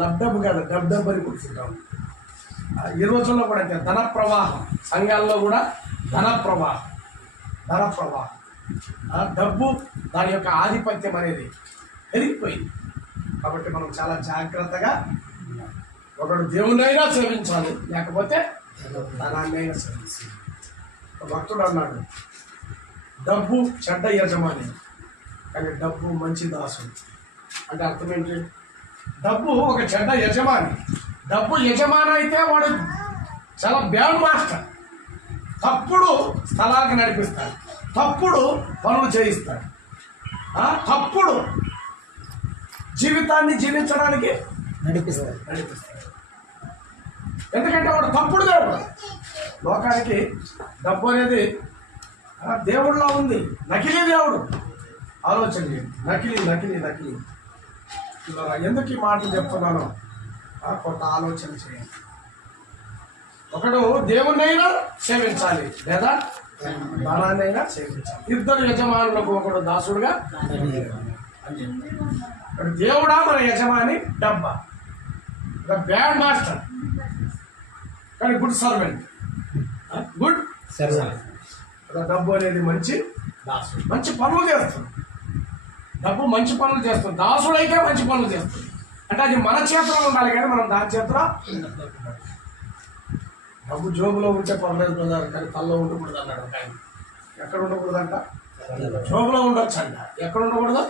లబ్డబ్బు కాదు, డబ్బు అని కూర్చుంటాం. ఈ రోజుల్లో కూడా అంతే. ధన ప్రవాహం సంఘాల్లో కూడా ధన ప్రవాహం. డబ్బు దాని యొక్క ఆధిపత్యం అనేది పెరిగిపోయింది. కాబట్టి మనం చాలా జాగ్రత్తగా, ఒకడు దేవునైనా సేవించాలి, లేకపోతే ధనాన్నైనా సేవించాలి. భక్తుడు అన్నాడు, డబ్బు చెడ్డ యజమాని కానీ డబ్బు మంచి దాసుడు. అంటే అర్థం ఏంటి? డబ్బు ఒక చెడ్డ యజమాని. డబ్బు యజమాని అయితే వాడు చాలా బ్యాడ్ మాస్టర్. తప్పుడు స్థలాలకు నడిపిస్తాడు, తప్పుడు పనులు చేయిస్తాడు, తప్పుడు జీవితాన్ని జీవించడానికి నడిపిస్తాడు. ఎందుకంటే వాడు తప్పుడు దేవుడు. లోకానికి డబ్బు అనేది దేవుడిలో ఉంది, నకిలీ దేవుడు. ఆలోచన నకిలీ. ఎందుకు ఈ మాటలు చెప్తున్నానో కొంత ఆలోచన చేయండి. ఒకడు దేవుణ్ణైనా సేవించాలి లేదా ధనాన్నైనా సేవించాలి. ఇద్దరు యజమానులకు ఒకడు దాసుడుగా. దేవుడా మన యజమాని, డబ్బా బ్యాడ్ మాస్టర్ కానీ గుడ్ సర్వెంట్. Good servant. డబ్బు అనేది మంచి దాసుడు, మంచి పనులు చేస్తుంది. డబ్బు మంచి పనులు చేస్తుంది. దాసుడైతే మంచి పనులు చేస్తుంది. అంటే అది మన చేతిలో ఉండాలి కానీ మనం దాని చేతిలో. డబ్బు జోబులో ఉంటే పర్లేదు బ్రదర్, కానీ తల్లో ఉండకూడదు అన్నాడు ఒక ఆయన. ఎక్కడ ఉండకూడదంట? జోబులో ఉండొచ్చు అంట. ఎక్కడ ఉండకూడదు?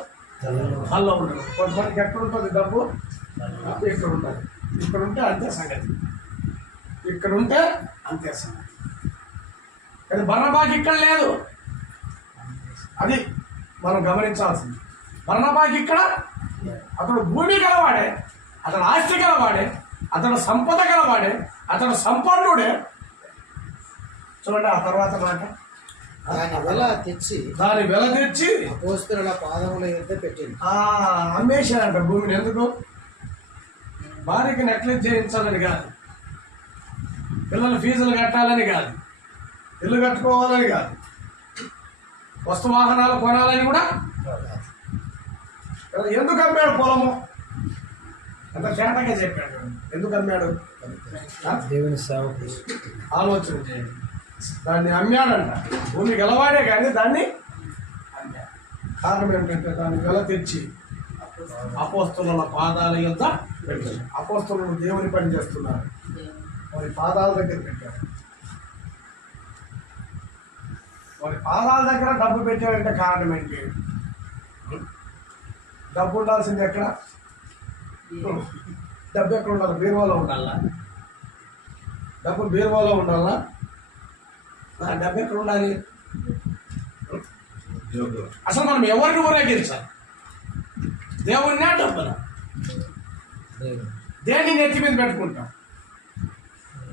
హల్లో ఉండదు. కొంతమందికి ఎక్కడ ఉంటుంది డబ్బు? ఇక్కడ ఉంటుంది. ఇక్కడ ఉంటే అంతే సంగతి, ఇక్కడ ఉంటే అంతే సంగతి. కానీ బర్నబాకి ఇక్కడ లేదు, అది మనం గమనించాల్సింది. బర్నబాకి ఇక్కడ అతడు భూమి గలవాడే, అతడు ఆస్తి గలవాడే, అతడు సంపద గలవాడే, అతడు సంపన్నుడే. చూడండి ఆ తర్వాత మాట, దాని వెల తెచ్చి అపోస్తలుల పాదముల యొద్ద పెట్టింది. అమ్మేశాడంట భూమిని. ఎందుకు? భార్యకి నెక్లెస్ చేయించాలని కాదు, పిల్లల ఫీజులు కట్టాలని కాదు, ఇల్లు కట్టుకోవాలని కాదు, వస్తు వాహనాలు కొనాలని కూడా. ఎందుకు అమ్మాడు పొలము? అంత చేతగా చెప్పాడు. ఎందుకు అమ్మాడు? దేవుని సేవకు ఆలోచన చేయండి. దాన్ని అమ్మాడంట. భూమి గెలవాడే కానీ దాన్ని అమ్మాడు. కారణం ఏంటంటే దాన్ని వెల తెచ్చి అపోస్తలుల పాదాల యొద్ద పెట్టారు. అపోస్తలులు దేవుని పని చేస్తున్నారు, వారి పాదాల దగ్గర పెట్టారు. వారి పాదాల దగ్గర డబ్బు పెట్టారంటే కారణం ఏంటి? డబ్బు ఉండాల్సింది ఎక్కడ? డబ్బు ఎక్కడ ఉండాలి? బీరువాలో ఉండాలా? డబ్బు బీరువాలో ఉండాలా? డబ్బు ఎక్కడ ఉండాలి? అసలు మనం ఎవరిని ఊరేగించాలి? దేవుడినా డబ్బునా? దేన్ని నెత్తి మీద పెట్టుకుంటాం,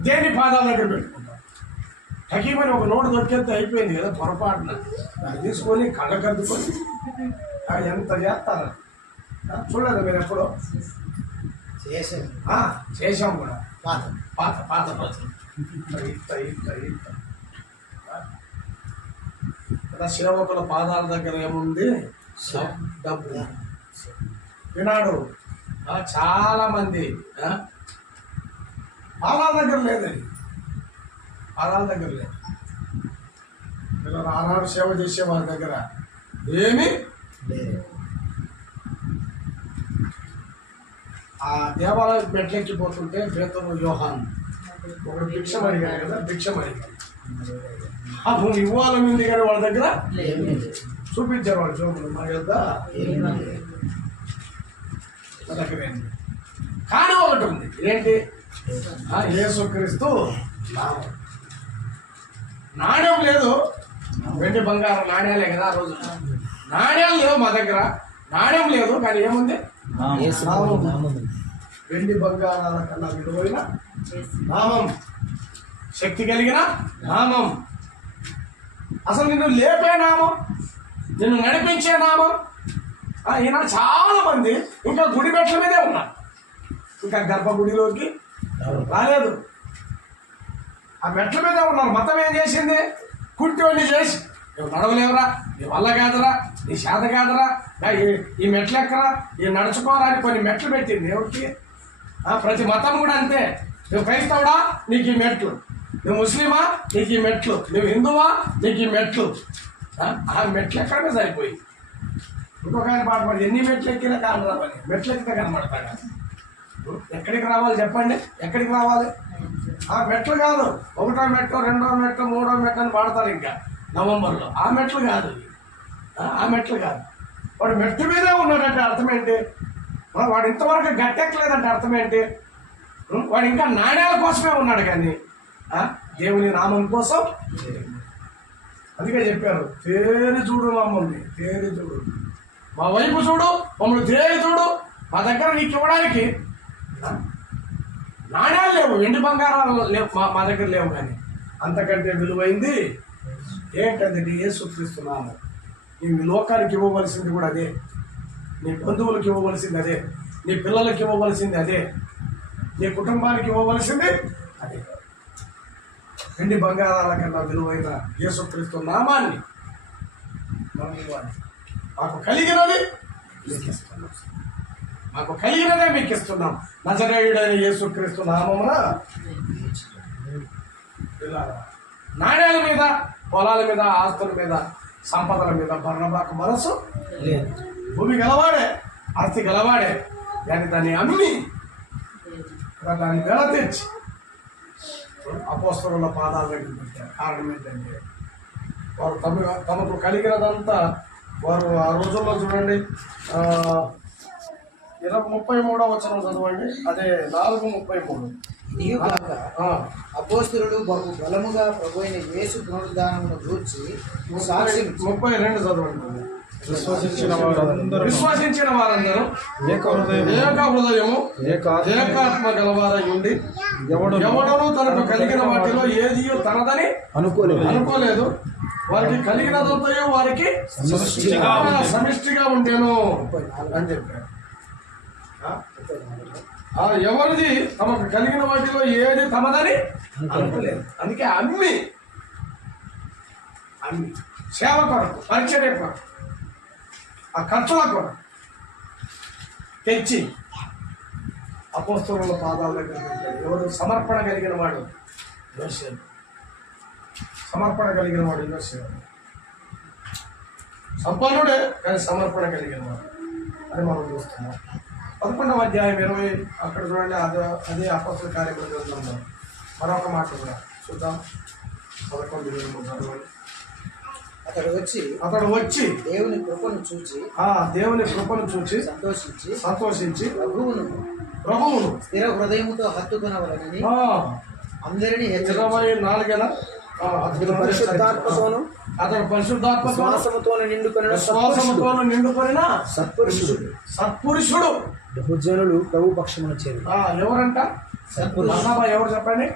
దేన్ని పాదాల దగ్గర పెట్టుకుంటాం. హకీమని ఒక నోటు దొరికేస్తే అయిపోయింది కదా, పొరపాటున అది తీసుకొని కళ్ళకద్దుకొని ఎంత చేస్తారు. చూడలేదు మీరు ఎప్పుడో? చేసాం కూడా. పాత పాత పాత రోజులు కదా. సేవకుల పాదాల దగ్గర ఏముంది? డబ్బు. వినాడు చాలా మంది పాదాల దగ్గర లేదండి, పాదాల దగ్గర లేదు. ఆనాడు సేవ చేసే వారి దగ్గర ఏమి లేదు. ఆ దేవాలయం మెట్లెక్కిపోతుంటే పేతురు యోహాను ఒకటి భిక్షం అడిగాడు కదా, భిక్షం అడిగాడు. ఆ భూమి ఇవ్వాలని ఉంది కానీ వాళ్ళ దగ్గర చూపించారు. వాళ్ళు చూపులు మా యొద్ద కానీ ఒకటి ఉంది. ఏంటి? యేసుక్రీస్తు నామం. నాణ్యం లేదు, వెండి బంగారం నాణ్యాలే కదా ఆ రోజు. నాణ్యాలు లేవు మా దగ్గర, నాణ్యం లేదు కానీ ఏముంది? వెండి బంగారాల కన్నా విలువైన నామం, శక్తి కలిగిన నామం, అసలు నిన్ను లేపే నామం, నిన్ను నడిపించే నామం. ఈనాడు చాలా మంది ఇంకా గుడి మెట్ల మీదే ఉన్నారు, ఇంకా గర్భగుడిలోకి రాలేదు. ఆ మెట్ల మీదే ఉన్నారు. మతం ఏం చేసింది? కుట్టివన్నీ చేసి, నువ్వు నడవలేవురా, నీ వల్ల కాదురా, నీ చేత కాదురా, ఈ మెట్లు ఎక్కరా, ఈ నడుచుకోరా అని కొన్ని మెట్లు పెట్టింది. ఎవరికి? ప్రతి మతం కూడా అంతే. నువ్వు క్రైస్తవుడా, నీకు ఈ మెట్లు. నువ్వు ముస్లిమా, నీకు ఈ మెట్లు. నువ్వు హిందువా, నీకు ఈ మెట్లు. ఆ మెట్లు ఎక్కడమే సరిపోయి. ఇంకొక ఆయన పాట పడి ఎన్ని మెట్లు ఎక్కినా కాదు రావాలి, మెట్లు ఎక్కితే కనబడతాడు. ఎక్కడికి రావాలి చెప్పండి? ఎక్కడికి రావాలి? ఆ మెట్లు కాదు, 1వ మెట్టు 2వ మెట్టు 3వ మెట్టు అని పాడతారు ఇంకా నవంబర్లో. ఆ మెట్లు కాదు, ఆ మెట్లు కాదు. వాడు మెట్టు మీదే ఉన్నాడంటే అర్థం ఏంటి? వాడు ఇంతవరకు గట్టెక్కలేదంటే అర్థం ఏంటి? వాడు ఇంకా నాణ్యాల కోసమే ఉన్నాడు కానీ దేవుని నామం కోసం. అందుకే చెప్పారు, తేరి చూడు మమ్మల్ని, తేరి చూడు, మా వైపు చూడు, మమ్మల్ని తేరి చూడు. మా దగ్గర నీకు ఇవ్వడానికి నాణ్యాలు లేవు, వెండి బంగారాలు లేవు, మా దగ్గర లేవు. కానీ అంతకంటే విలువైంది ఏంటంటే యేసుక్రీస్తు నామం. నీ లోకానికి ఇవ్వవలసింది కూడా అదే, నీ బంధువులకు ఇవ్వవలసింది అదే, నీ పిల్లలకి ఇవ్వవలసింది అదే, నీ కుటుంబానికి ఇవ్వవలసింది అదే. వెండి బంగారాల కన్నా విలువైన యేసుక్రీస్తు నామాన్ని మాకు కలిగినది మీకు ఇస్తున్నాం, మాకు కలిగినదే మీకు ఇస్తున్నాం. నజరేయుడైన యేసుక్రీస్తు నామమున నాణ్యాల మీద, పొలాల మీద, ఆస్తుల మీద, సంపదల మీద బర్నబాకు మనసు లేదు. భూమి గలవాడే, ఆస్తి గలవాడే, కానీ దాన్ని అమ్మి దాన్ని వెల తెచ్చి అపోస్తలుల పాదాల దగ్గర పెట్టారు. కారణం ఏంటంటే వారు తమకు కలిగినదంతా వారు ఆ రోజుల్లో చూడండి 33వ వచనం చదవండి. అదే 4:33. ఇదియు కాక అపోస్తలుడు బహు బలముగా ప్రభు అయిన యేసు పునరుద్ధానమును గూర్చి సాక్షి 32 చదవండి. విశ్వసించిన వారందరూ ఏక హృదయము ఏకాత్మ గలవారై ఉండి ఎవడనూ తనకు కలిగిన వాటిలో ఏదియో తనదని అనుకోలేదు. వారికి కలిగినదంతయో వారికి సమిష్టిగా ఉండేను అని చెప్పారు. ఎవరిది తమకు కలిగిన వాటిలో ఏది తమదని అనుకోలేదు. అందుకే అమ్మి సేవ కొరకు, పరిచర్య కొరకు, ఆ ఖర్చుల కొరకు తెచ్చి అపోస్తలుల పాదాల దగ్గర పెట్టాడు. ఎవరు? సమర్పణ కలిగిన వాడు యోసేపు. సమర్పణ కలిగిన వాడు యోసేపు. సంపన్నుడే కానీ సమర్పణ కలిగిన వాడు అని మనం చూస్తున్నాం. 11వ అధ్యాయం 20 అక్కడ చూడండి. అదే అపోస్తల కార్యముల గ్రంథంలో మరొక మాట కూడా చూద్దాం. 11:23 అతడు వచ్చి దేవుని కృపను చూచి సంతోషించి ప్రభువును స్థిర హృదయముతో హత్తుకొనవలెనని అందరినీ 24 పరిశుద్ధాత్మతోను అతడు విశ్వాసముతోను నిండుకొనిన సత్పురుషుడు. బహుజనులు ప్రభు పక్షమున చేరి. ఎవరంట? ఎవరు చెప్పండి?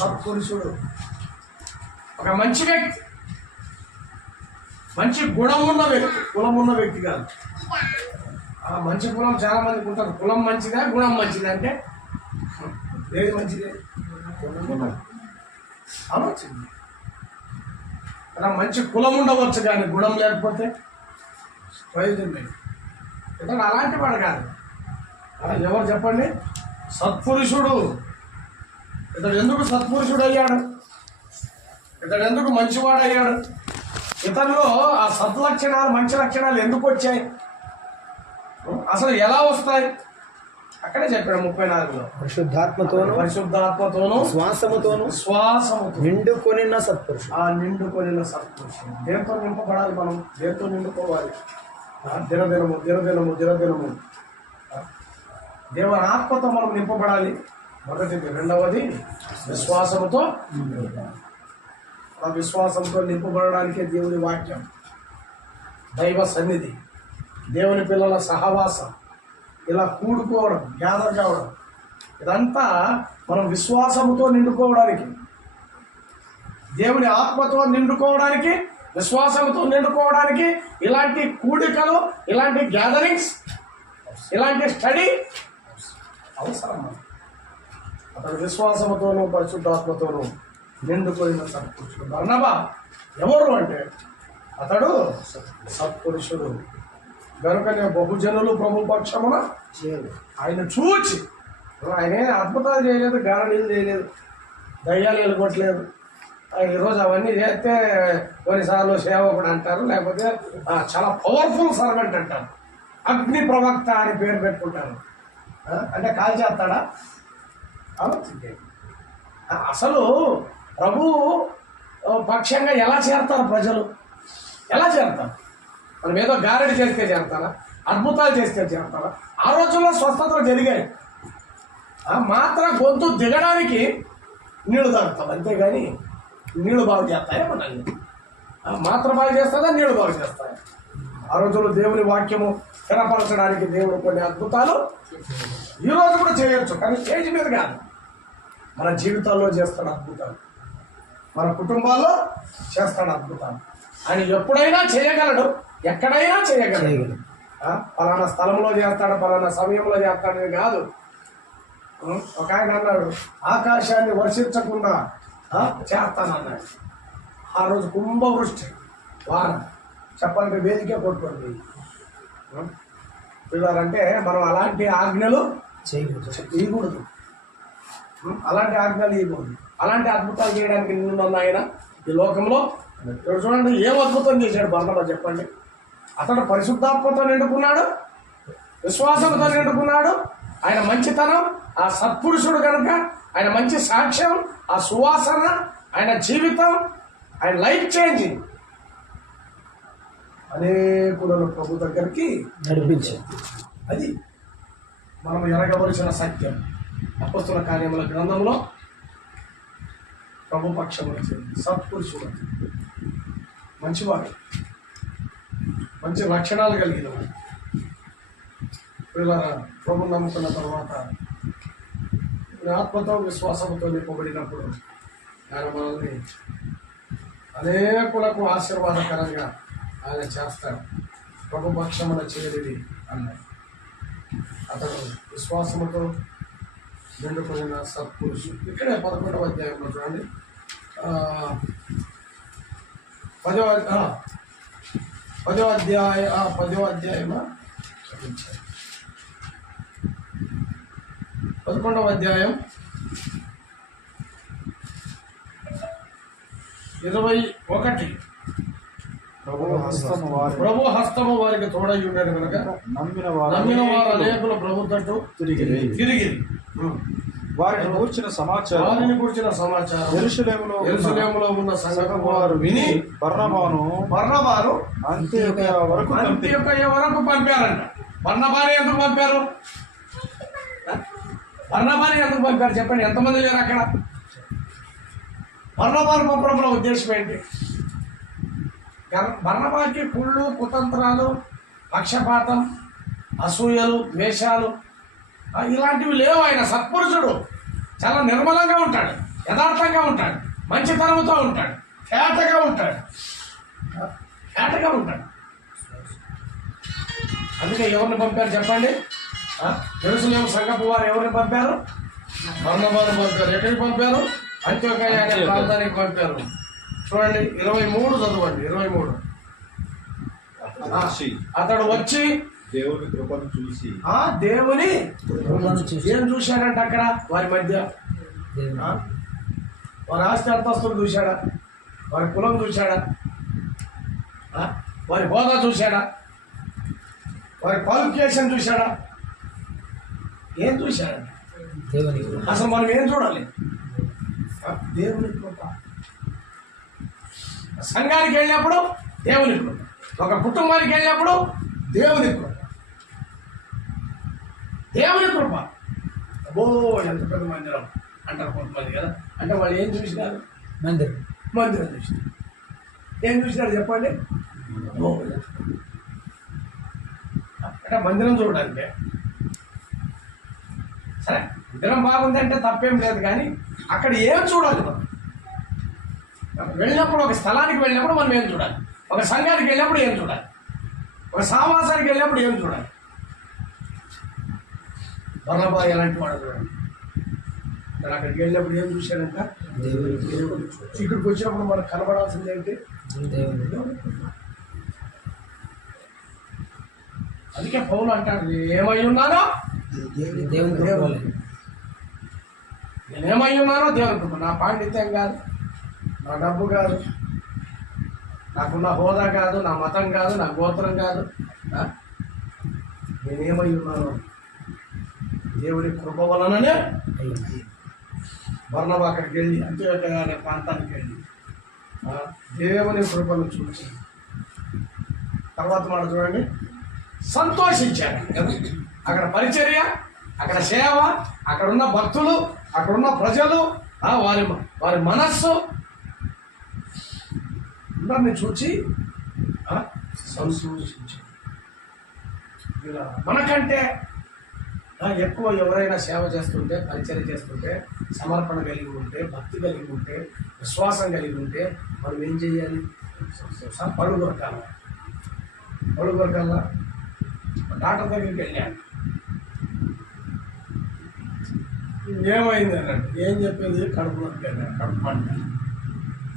సత్పురుషుడు. ఒక మంచి వ్యక్తి, మంచి గుణం ఉన్న వ్యక్తి. కులం ఉన్న వ్యక్తి కాదు. మంచి కులం చాలా మందికి ఉంటుంది. కులం మంచిదా, గుణం మంచిదా అంటే ఏది మంచిదే? మంచిది. అలా మంచి కులం ఉండవచ్చు కానీ గుణం లేకపోతే ప్రయోజనం లేదు. ఇతను అలాంటి వాడు కాదు. ఎవరు చెప్పండి? సత్పురుషుడు. ఇతడు ఎందుకు సత్పురుషుడు అయ్యాడు? ఇతడు ఎందుకు మంచివాడు అయ్యాడు? ఇతనిలో ఆ సద్లక్షణాలు, మంచి లక్షణాలు ఎందుకు వచ్చాయి? అసలు ఎలా వస్తాయి? అక్కడే చెప్పాడు 34లో. పరిశుద్ధాత్మతోను శ్వాసముతోను నిండుకొనిన సత్పురుషుడు. నిండుకొనిన సత్పురుషుడు. దేంతో నింపబడాలి మనం? దేంతో నిండుకోవాలి? దినదినము దేవుని ఆత్మతో మనం నింపబడాలి. మొదటిది. రెండవది విశ్వాసముతో. ఆ విశ్వాసంతో నింపబడడానికే దేవుని వాక్యం, దైవ సన్నిధి, దేవుని పిల్లల సహవాసం, ఇలా కూడుకోవడం, గ్యాదర్ కావడం, ఇదంతా మనం విశ్వాసముతో నిండుకోవడానికి, దేవుని ఆత్మతో నిండుకోవడానికి, విశ్వాసంతో నిండుకోవడానికి ఇలాంటి కూడికలు, ఇలాంటి గ్యాదరింగ్స్, ఇలాంటి స్టడీ అవసరం. అతడు విశ్వాసముతోనూ పరిశుద్ధాత్మతోనూ నిండుకొనిన సత్పురుషుడు. బర్నబా ఎవరు అంటే అతడు సత్పురుషుడు. కనుకనే బహుజనులు ప్రభు పక్షమున ఆయన చూచి, ఆయనే అద్భుతాలు చేయలేదు, గారడీలు చేయలేదు, దయ్యాలు ఎలుగొట్టలేదు. ఈరోజు అవన్నీ చేస్తే కొన్నిసార్లు సేవకుడు అంటారు, లేకపోతే చాలా పవర్ఫుల్ సర్వెంట్ అంటారు, అగ్ని ప్రవక్త అని పేరు పెట్టుకుంటారు. అంటే కాల్ చేస్తాడా? అసలు ప్రభు పక్షంగా ఎలా చేరతారు ప్రజలు? ఎలా చేరతారు? మనం ఏదో గారడి చేస్తే చేరతారా? అద్భుతాలు చేస్తే చేరతారా? ఆ రోజుల్లో స్వస్థతలు జరిగాయి. మాత్రం గొంతు దిగడానికి నీళ్లు తాగుతాం, అంతేగాని నీళ్లు బాగు చేస్తాయా మనల్ని? మాత్ర బాగు చేస్తుందా, నీళ్లు బాగు చేస్తాయా? ఆ రోజుల్లో దేవుని వాక్యము స్థిరపరచడానికి దేవుడు కొన్ని అద్భుతాలు ఈరోజు కూడా చేయొచ్చు, కానీ స్టేజ్ మీద కాదు. మన జీవితాల్లో చేస్తాడు అద్భుతాలు, మన కుటుంబాల్లో చేస్తాడు అద్భుతాలు. ఆయన ఎప్పుడైనా చేయగలడు, ఎక్కడైనా చేయగలడు. పలానా స్థలంలో చేస్తాడు, పలానా సమయంలో చేస్తాడని కాదు. ఒక ఆయన అన్నాడు, ఆకాశాన్ని వర్షించకుండా చేస్తానన్నాడు. ఆ రోజు కుంభవృష్టి వారం చెప్పాలంటే వేదికే కొట్టుకోండి పిల్లలంటే మనం అలాంటి ఆజ్ఞలు ఇవ్వకూడదు, అలాంటి ఆజ్ఞలు ఇవ్వకూడదు. అలాంటి అద్భుతాలు చేయడానికి నిన్నున్న ఆయన ఈ లోకంలో. ఇక్కడ చూడండి ఏం అద్భుతం చేశాడు బర్నబా చెప్పండి. అతడు పరిశుద్ధాత్మతో నిండుకున్నాడు, విశ్వాసంతో నిండుకున్నాడు. ఆయన మంచితనం, ఆ సత్పురుషుడు కనుక ఆయన మంచి సాక్ష్యం, ఆ సువాసన, ఆయన జీవితం, ఆయన లైఫ్ చేంజింగ్. అనేకులను ప్రభు దగ్గరికి నడిపించి అది మనం ఎరగవలసిన సత్యం. అపొస్తలుల కార్యముల గ్రంథంలో ప్రభు పక్షమున చేరింది సత్పురుషుడు, మంచివాడు, మంచి లక్షణాలు కలిగిన వాడు. పిల్లల ప్రభు నమ్ముకున్న తర్వాత ఆత్మతో విశ్వాసంతో నింపబడినప్పుడు ఆయన మనల్ని అనేకులకు ఆశీర్వాదకరంగా ఆయన చేస్తాడు. ప్రభు పక్షమున చేరిది అన్నాడు. అతడు విశ్వాసముతో నిండుకున్న సత్పురుషుడు. ఇక్కడే 11వ అధ్యాయంలో చూడండి, 10వ అధ్యాయమా 11వ అధ్యాయం 21. ప్రభు హస్తము వారికి తోడై ఉండేది కనుక నమ్మిన నమ్మిన వారు అనేకుల ప్రభు తట్టు తిరిగి వారిని కూర్చిన సమాచారం యెరూషలేములో ఉన్న సంఘం వారు విని బర్నబాను అంత్యోకయ వరకు పంపారంట. బర్నబాని ఎందుకు పంపారు? చెప్పండి, ఎంతమంది లేరు అక్కడ? బర్నబాను పంపడంలో ఉద్దేశం ఏంటి? బర్నబాకి కుళ్ళు, కుతంత్రాలు, పక్షపాతం, అసూయలు, ద్వేషాలు ఇలాంటివి లేవు. ఆయన సత్పురుషుడు, చాలా నిర్మలంగా ఉంటాడు, యథార్థంగా ఉంటాడు, మంచితనంతో ఉంటాడు, తేటగా ఉంటాడు. అందుకే ఎవరిని పంపారు చెప్పండి? యెరూషలేము సంఘపు వారు ఎవరిని పంపారు? బర్నబాను పంపారు. ఎక్కడికి పంపారు? అంత్యోకయ అనే ప్రాంతానికి పంపారు. చూడండి 23 చదవండి. 23 అతడు వచ్చి దేవుని కృపను చూసి దేవుని ఏం చూశాడంట అక్కడ? వారి మధ్య వారి ఆస్తి అంతస్తులు చూశాడా? వారి కులం చూశాడా? వారి హోదా చూశాడా? వారి క్వాలిఫికేషన్ చూశాడా? ఏం చూశాడంట? అసలు మనం ఏం చూడాలి? దేవుని కృప. సంఘానికి వెళ్ళినప్పుడు దేవుని కృప, ఒక కుటుంబానికి వెళ్ళినప్పుడు దేవుని కృప. అబ్బో ఎంత పెద్ద మందిరం అంటారు కొంతమంది కదా. అంటే వాళ్ళు ఏం చూసినారు? మందిరం చూసినారు. ఏం చూసినారు చెప్పండి? అంటే మందిరం చూడడానికి సరే, మందిరం బాగుంది అంటే తప్పేం లేదు, కానీ అక్కడ ఏం చూడాలి? మనం వెళ్ళినప్పుడు, ఒక స్థలానికి వెళ్ళినప్పుడు మనం ఏం చూడాలి? ఒక సంఘానికి వెళ్ళినప్పుడు ఏం చూడాలి? ఒక సావాసానికి వెళ్ళినప్పుడు ఏం చూడాలి? బర్నబా ఎలాంటి వాడు చూడండి. మరి అక్కడికి వెళ్ళినప్పుడు ఏం చూశాడంట? ఇక్కడికి వచ్చినప్పుడు మనకు కనబడాల్సింది ఏంటి? అందుకే పౌలు అంటాడు, ఏమై ఉన్నానో నేనేమై ఉన్నానో దేవుని కృప. నా పాండిత్యం కాదు, నా డబ్బు కాదు, నాకున్న హోదా కాదు, నా మతం కాదు, నా గోత్రం కాదు, నేనేమై ఉన్నానో దేవుని కృప వలననే. బర్నబా అక్కడికి వెళ్ళి అంత్యోకయ అనే ప్రాంతానికి వెళ్ళి దేవుని కృపను చూసి తర్వాత మాట చూడండి, సంతోషించాడు. అక్కడ పరిచర్య, అక్కడ సేవ, అక్కడున్న భక్తులు, అక్కడున్న ప్రజలు, వారి మనస్సు అందరిని చూచి సంతోషించాడు. మనకంటే ఎక్కువ ఎవరైనా సేవ చేస్తుంటే, పరిచర్య చేస్తుంటే, సమర్పణ కలిగి ఉంటే, భక్తి కలిగి ఉంటే, విశ్వాసం కలిగి ఉంటే మనం ఏం చేయాలి? పడుగొరకాల. డాక్టర్ దగ్గరికి వెళ్ళాను. ఏమైంది అన్నాడు. ఏం చెప్పేది? కడుపు నొప్పి అన్నాడు. కడుపు పంట.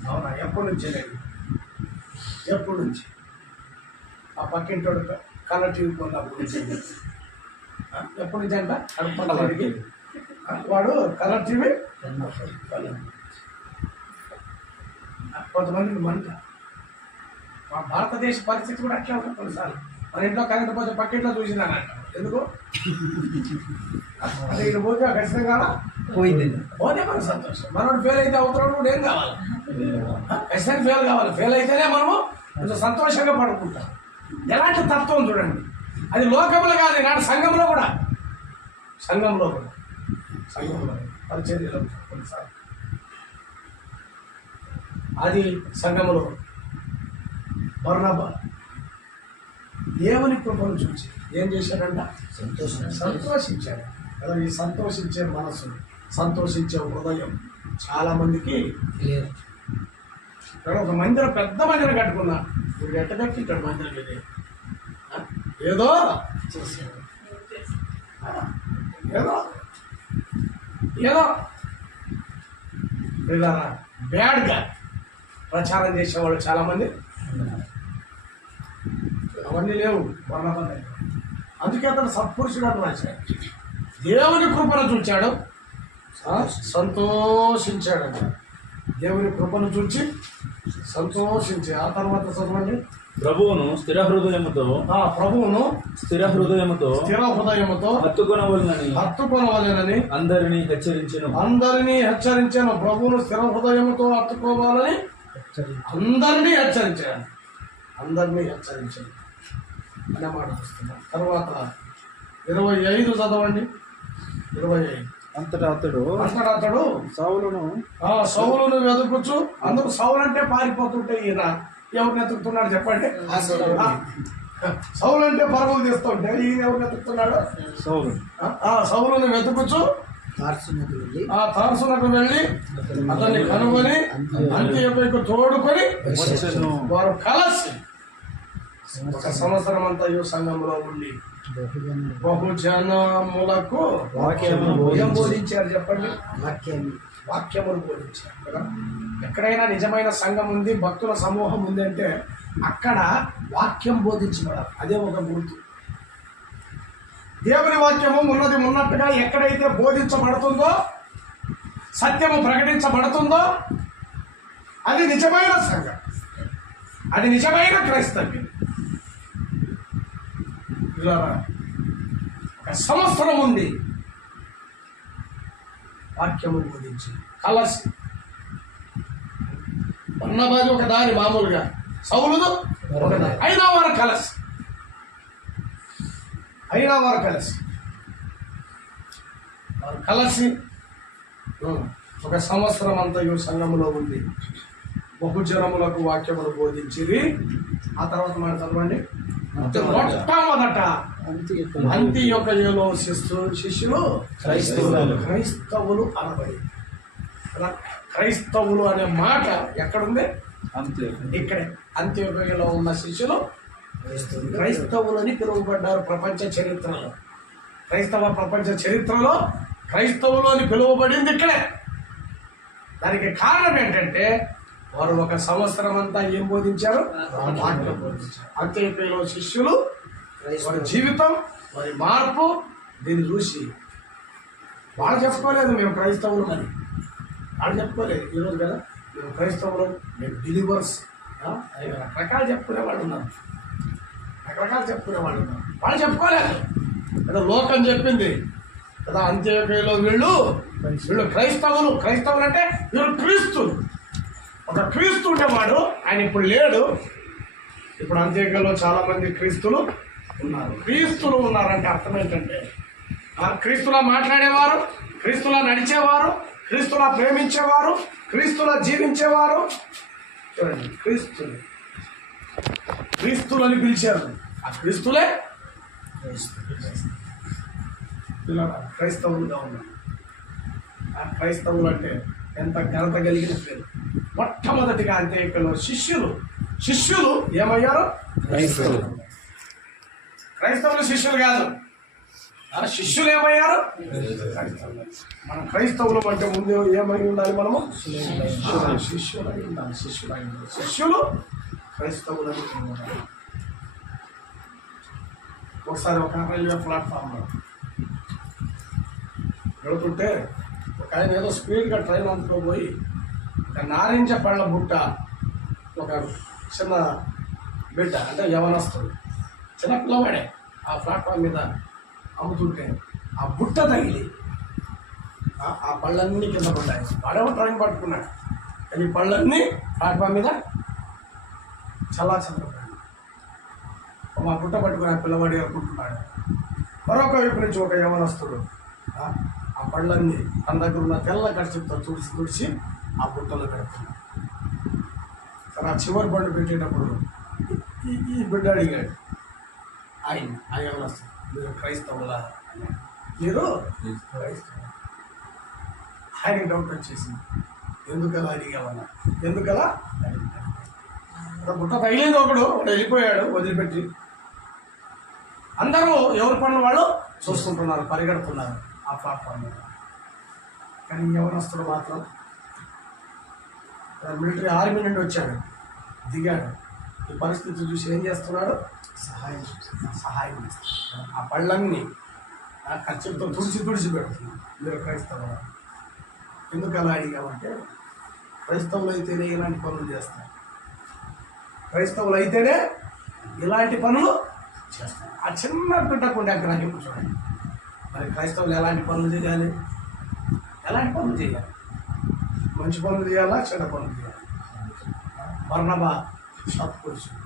అవునా? ఎప్పటి నుంచి లేదు? ఎప్పటి నుంచి? ఆ పక్కింటోడు కలర్ టీవీ కొన్నప్పుడు ఎప్పటి నుంచి అంట కడుపు పంట వాడికి. వాడు కలర్ టీవీ కొంతమందికి మంట. మా భారతదేశ పరిస్థితి కూడా అట్లా ఉంటుంది కొన్నిసార్లు. మన ఇంట్లో కరెంట్ పోతే పక్కింట్లో చూసిందానంట. ఎందుకు? అది ఇక్కడ పోతే ఖచ్చితంగా పోతే మనకు సంతోషం. మనోడు ఫెయిల్ అయితే అవుతున్నాడు కూడా ఏం కావాలి? ఖచ్చితంగా ఫెయిల్ కావాలి. ఫెయిల్ అయితేనే మనము కొంచెం సంతోషంగా పడుకుంటాం. ఎలాంటి తత్వం చూడండి. అది లోకంలో కాదు, ఈనాడు సంఘంలో కూడా పరిచర్యలో కొన్నిసార్లు అది సంఘంలో బర్నబా దేవుని కృపను చూసి ఏం చేశాడంట? సంతోషించాడు కదా. ఈ సంతోషించే మనసు, సంతోషించే హృదయం చాలా మందికి లేదు. ఇక్కడ ఒక మందిరం, పెద్ద మందిరం కట్టుకున్నా, మీరు ఎట్ట కట్టి ఇక్కడ మందిరం ఇది ఏదో చేశాడు, ఏదో ఏదో బ్యాడ్గా ప్రచారం చేసేవాళ్ళు చాలామంది అవన్నీ లేవు వర్ణపండి. అందుకే అతను సత్పురుషుడు అని రాశాడు. దేవుని కృపను చూచాడు, సంతోషించాడంట. దేవుని కృపను చూచి సంతోషించి ఆ తర్వాత చదవండి. ప్రభువును స్థిర హృదయముతో స్థిర హృదయముతో హత్తుకొనవలెనని అందరినీ హెచ్చరించాను. ప్రభువును స్థిర హృదయముతో హత్తుకోవాలని అందరినీ హెచ్చరించాను అనే మాట వస్తున్నాను. తర్వాత 25 చదవండి. 25 అంతటా అతడు సౌలును వెతుకుచు, అందుకు సౌలు అంటే పారిపోతుంటే ఈయన ఎవరిని ఎత్తుకుతున్నాడు చెప్పండి? సౌలు అంటే పరుగులు తీస్తుంటే ఈయన ఎవరిని ఎత్తుకుతున్నాడు? సౌలును వెతుకుచు తార్సునకు వెళ్ళి అతన్ని కనుగొని అంత్యోక్యకు తోడుకొని వారు కలిసి 1 సంవత్సరం అంతా ఈ సంఘంలో ఉండి బహుజనములకు ఏం బోధించారు చెప్పండి? వాక్యములు బోధించారు కదా. ఎక్కడైనా నిజమైన సంఘం ఉంది, భక్తుల సమూహం ఉంది అంటే అక్కడ వాక్యం బోధించబడాలి. అదే ఒక గుర్తు. దేవుని వాక్యము ఉన్నట్టుగా ఎక్కడైతే బోధించబడుతుందో, సత్యము ప్రకటించబడుతుందో అది నిజమైన సంఘం, అది నిజమైన క్రైస్తవ్యం. ఇలా 1 సంవత్సరం ఉంది వాక్యము బోధించి కలసి. బర్నబాది ఒక దారి మామూలుగా, సౌలును ఒక దారి, అయినా వారు కలిసి 1 సంవత్సరం అంతా ఈ సంఘములో ఉంది, బహుజనములకు వాక్యములు బోధించిరి. ఆ తర్వాత మనం చదవండి. మొట్టమొదట అంతియొకయలో శిష్యులు క్రైస్తవులు అనబడి. క్రైస్తవులు అనే మాట ఎక్కడుంది? ఇక్కడే. అంత్యోకయలో ఉన్న శిష్యులు క్రైస్తవులని పిలువబడ్డారు. ప్రపంచ చరిత్రలో, క్రైస్తవ ప్రపంచ చరిత్రలో క్రైస్తవులు అని పిలువబడింది ఇక్కడే. దానికి కారణం ఏంటంటే వారు 1 సంవత్సరం అంతా ఏం బోధించారు? వాక్యం బోధించారు. అంత్యోకయలో శిష్యులు వారి జీవితం, వారి మార్పు, దీన్ని చూసి వాళ్ళు చెప్పుకోలేదు మేము క్రైస్తవులు అని. వాళ్ళు చెప్పుకోలేదు. ఈరోజు కదా మేము క్రైస్తవులు, మేము బిలీవర్స్, రకరకాలు చెప్పుకునే వాళ్ళు ఉన్నారు. వాళ్ళు చెప్పుకోలేదు కదా. లోకం చెప్పింది కదా, అంత్యోకయలో వీళ్ళు క్రైస్తవులు అంటే వీళ్ళు క్రీస్తులు. ఒక క్రీస్తు ఉండేవాడు, ఆయన ఇప్పుడు లేడు. ఇప్పుడు అంత్యోకయలో చాలా మంది క్రీస్తులు ఉన్నారంటే అర్థం ఏంటంటే క్రీస్తులా మాట్లాడేవారు, క్రీస్తులా నడిచేవారు, క్రీస్తులా ప్రేమించేవారు, క్రీస్తులా జీవించేవారు. చూడండి, క్రీస్తులని పిలిచారు. ఆ క్రీస్తులే క్రైస్తవులుగా ఉన్నారు. ఆ క్రైస్తవులు అంటే ఎంత ఘనత కలిగిన పేరు. మొట్టమొదటిగా అంత్యోకయలో శిష్యులు ఏమయ్యారు? క్రైస్తవులు శిష్యులు కాదు, శిష్యులు ఏమయ్యారు? మనం క్రైస్తవులు అంటే ముందు ఏమై ఉండాలి? మనము శిష్యులై ఉండాలి. శిష్యులు క్రైస్తవులని ఉండాలి. ఒకసారి ఒక రైల్వే ప్లాట్ఫామ్లో వెళుతుంటే ఒక ఆయన ఏదో స్పీడ్గా ట్రైన్ అందుకోబోయి ఒక నారింజ పళ్ళ బుట్ట, ఒక చిన్న బిడ్డ అంటే యవనస్తుడు, చిన్న పిల్లవాడే ఆ ప్లాట్ఫామ్ మీద అమ్ముతుంటే ఆ బుట్ట తగిలి ఆ పళ్ళన్నీ కింద పడ్డాయి. వాడేమో ట్రైన్ పట్టుకున్నాడు, కానీ పళ్ళన్నీ ప్లాట్ఫామ్ మీద చల్లాచల్లాడు. మా పుట్ట పట్టుకుని ఆ పిల్లవాడు అనుకుంటున్నాడు. మరొక వైపు నుంచి ఒక యవనస్తుడు ఆ పళ్ళన్నీ తన దగ్గర ఉన్న తెల్ల కర్చీపుతో తుడిచి ఆ బుట్టలో పెడుతున్నాడు. తన చివరి పండు పెట్టేటప్పుడు ఈ బిడ్డ అడిగాడు ఆయన ఆ యవనస్తుడు, మీరు క్రైస్తవులా అన్నాడు. మీరు క్రైస్తవులు. ఆయనకి డౌట్ వచ్చేసింది, ఎందుకలా అడిగామన్నా, ఎందుకలా బుట్ట తగిలింది. ఒకడు వెళ్ళిపోయాడు వదిలిపెట్టి. అందరూ ఎవరి పనులు వాళ్ళు చూసుకుంటున్నారు, పరిగెడుతున్నారు ఆ ప్లాట్ఫామ్ మీద. కానీ యవనస్తుడు మాత్రం మిలిటరీ ఆర్మీ నుండి వచ్చాడు, దిగాడు. ఈ పరిస్థితి చూసి ఏం చేస్తున్నాడు? సహాయం చేస్తున్నాడు. ఆ పళ్ళన్నీ ఆ ఖర్చులతో తుడిచి పెడుతున్నాడు. మీరు క్రైస్తవులు ఎందుకు అలా అడిగామంటే, క్రైస్తవులు అయితేనే ఇలాంటి పనులు చేస్తారు, క్రైస్తవులు అయితేనే ఇలాంటి పనులు చేస్తారు. ఆ చిన్న బిడ్డకుండా గ్రహింపు చూడండి. మరి క్రైస్తవులు ఎలాంటి పనులు చేయాలి? ఎలాంటి పనులు చేయాలి? మంచి పనులు చేయాలా, చెడ్డ పనులు చేయాలి? బర్నబా సత్పురుషుడు.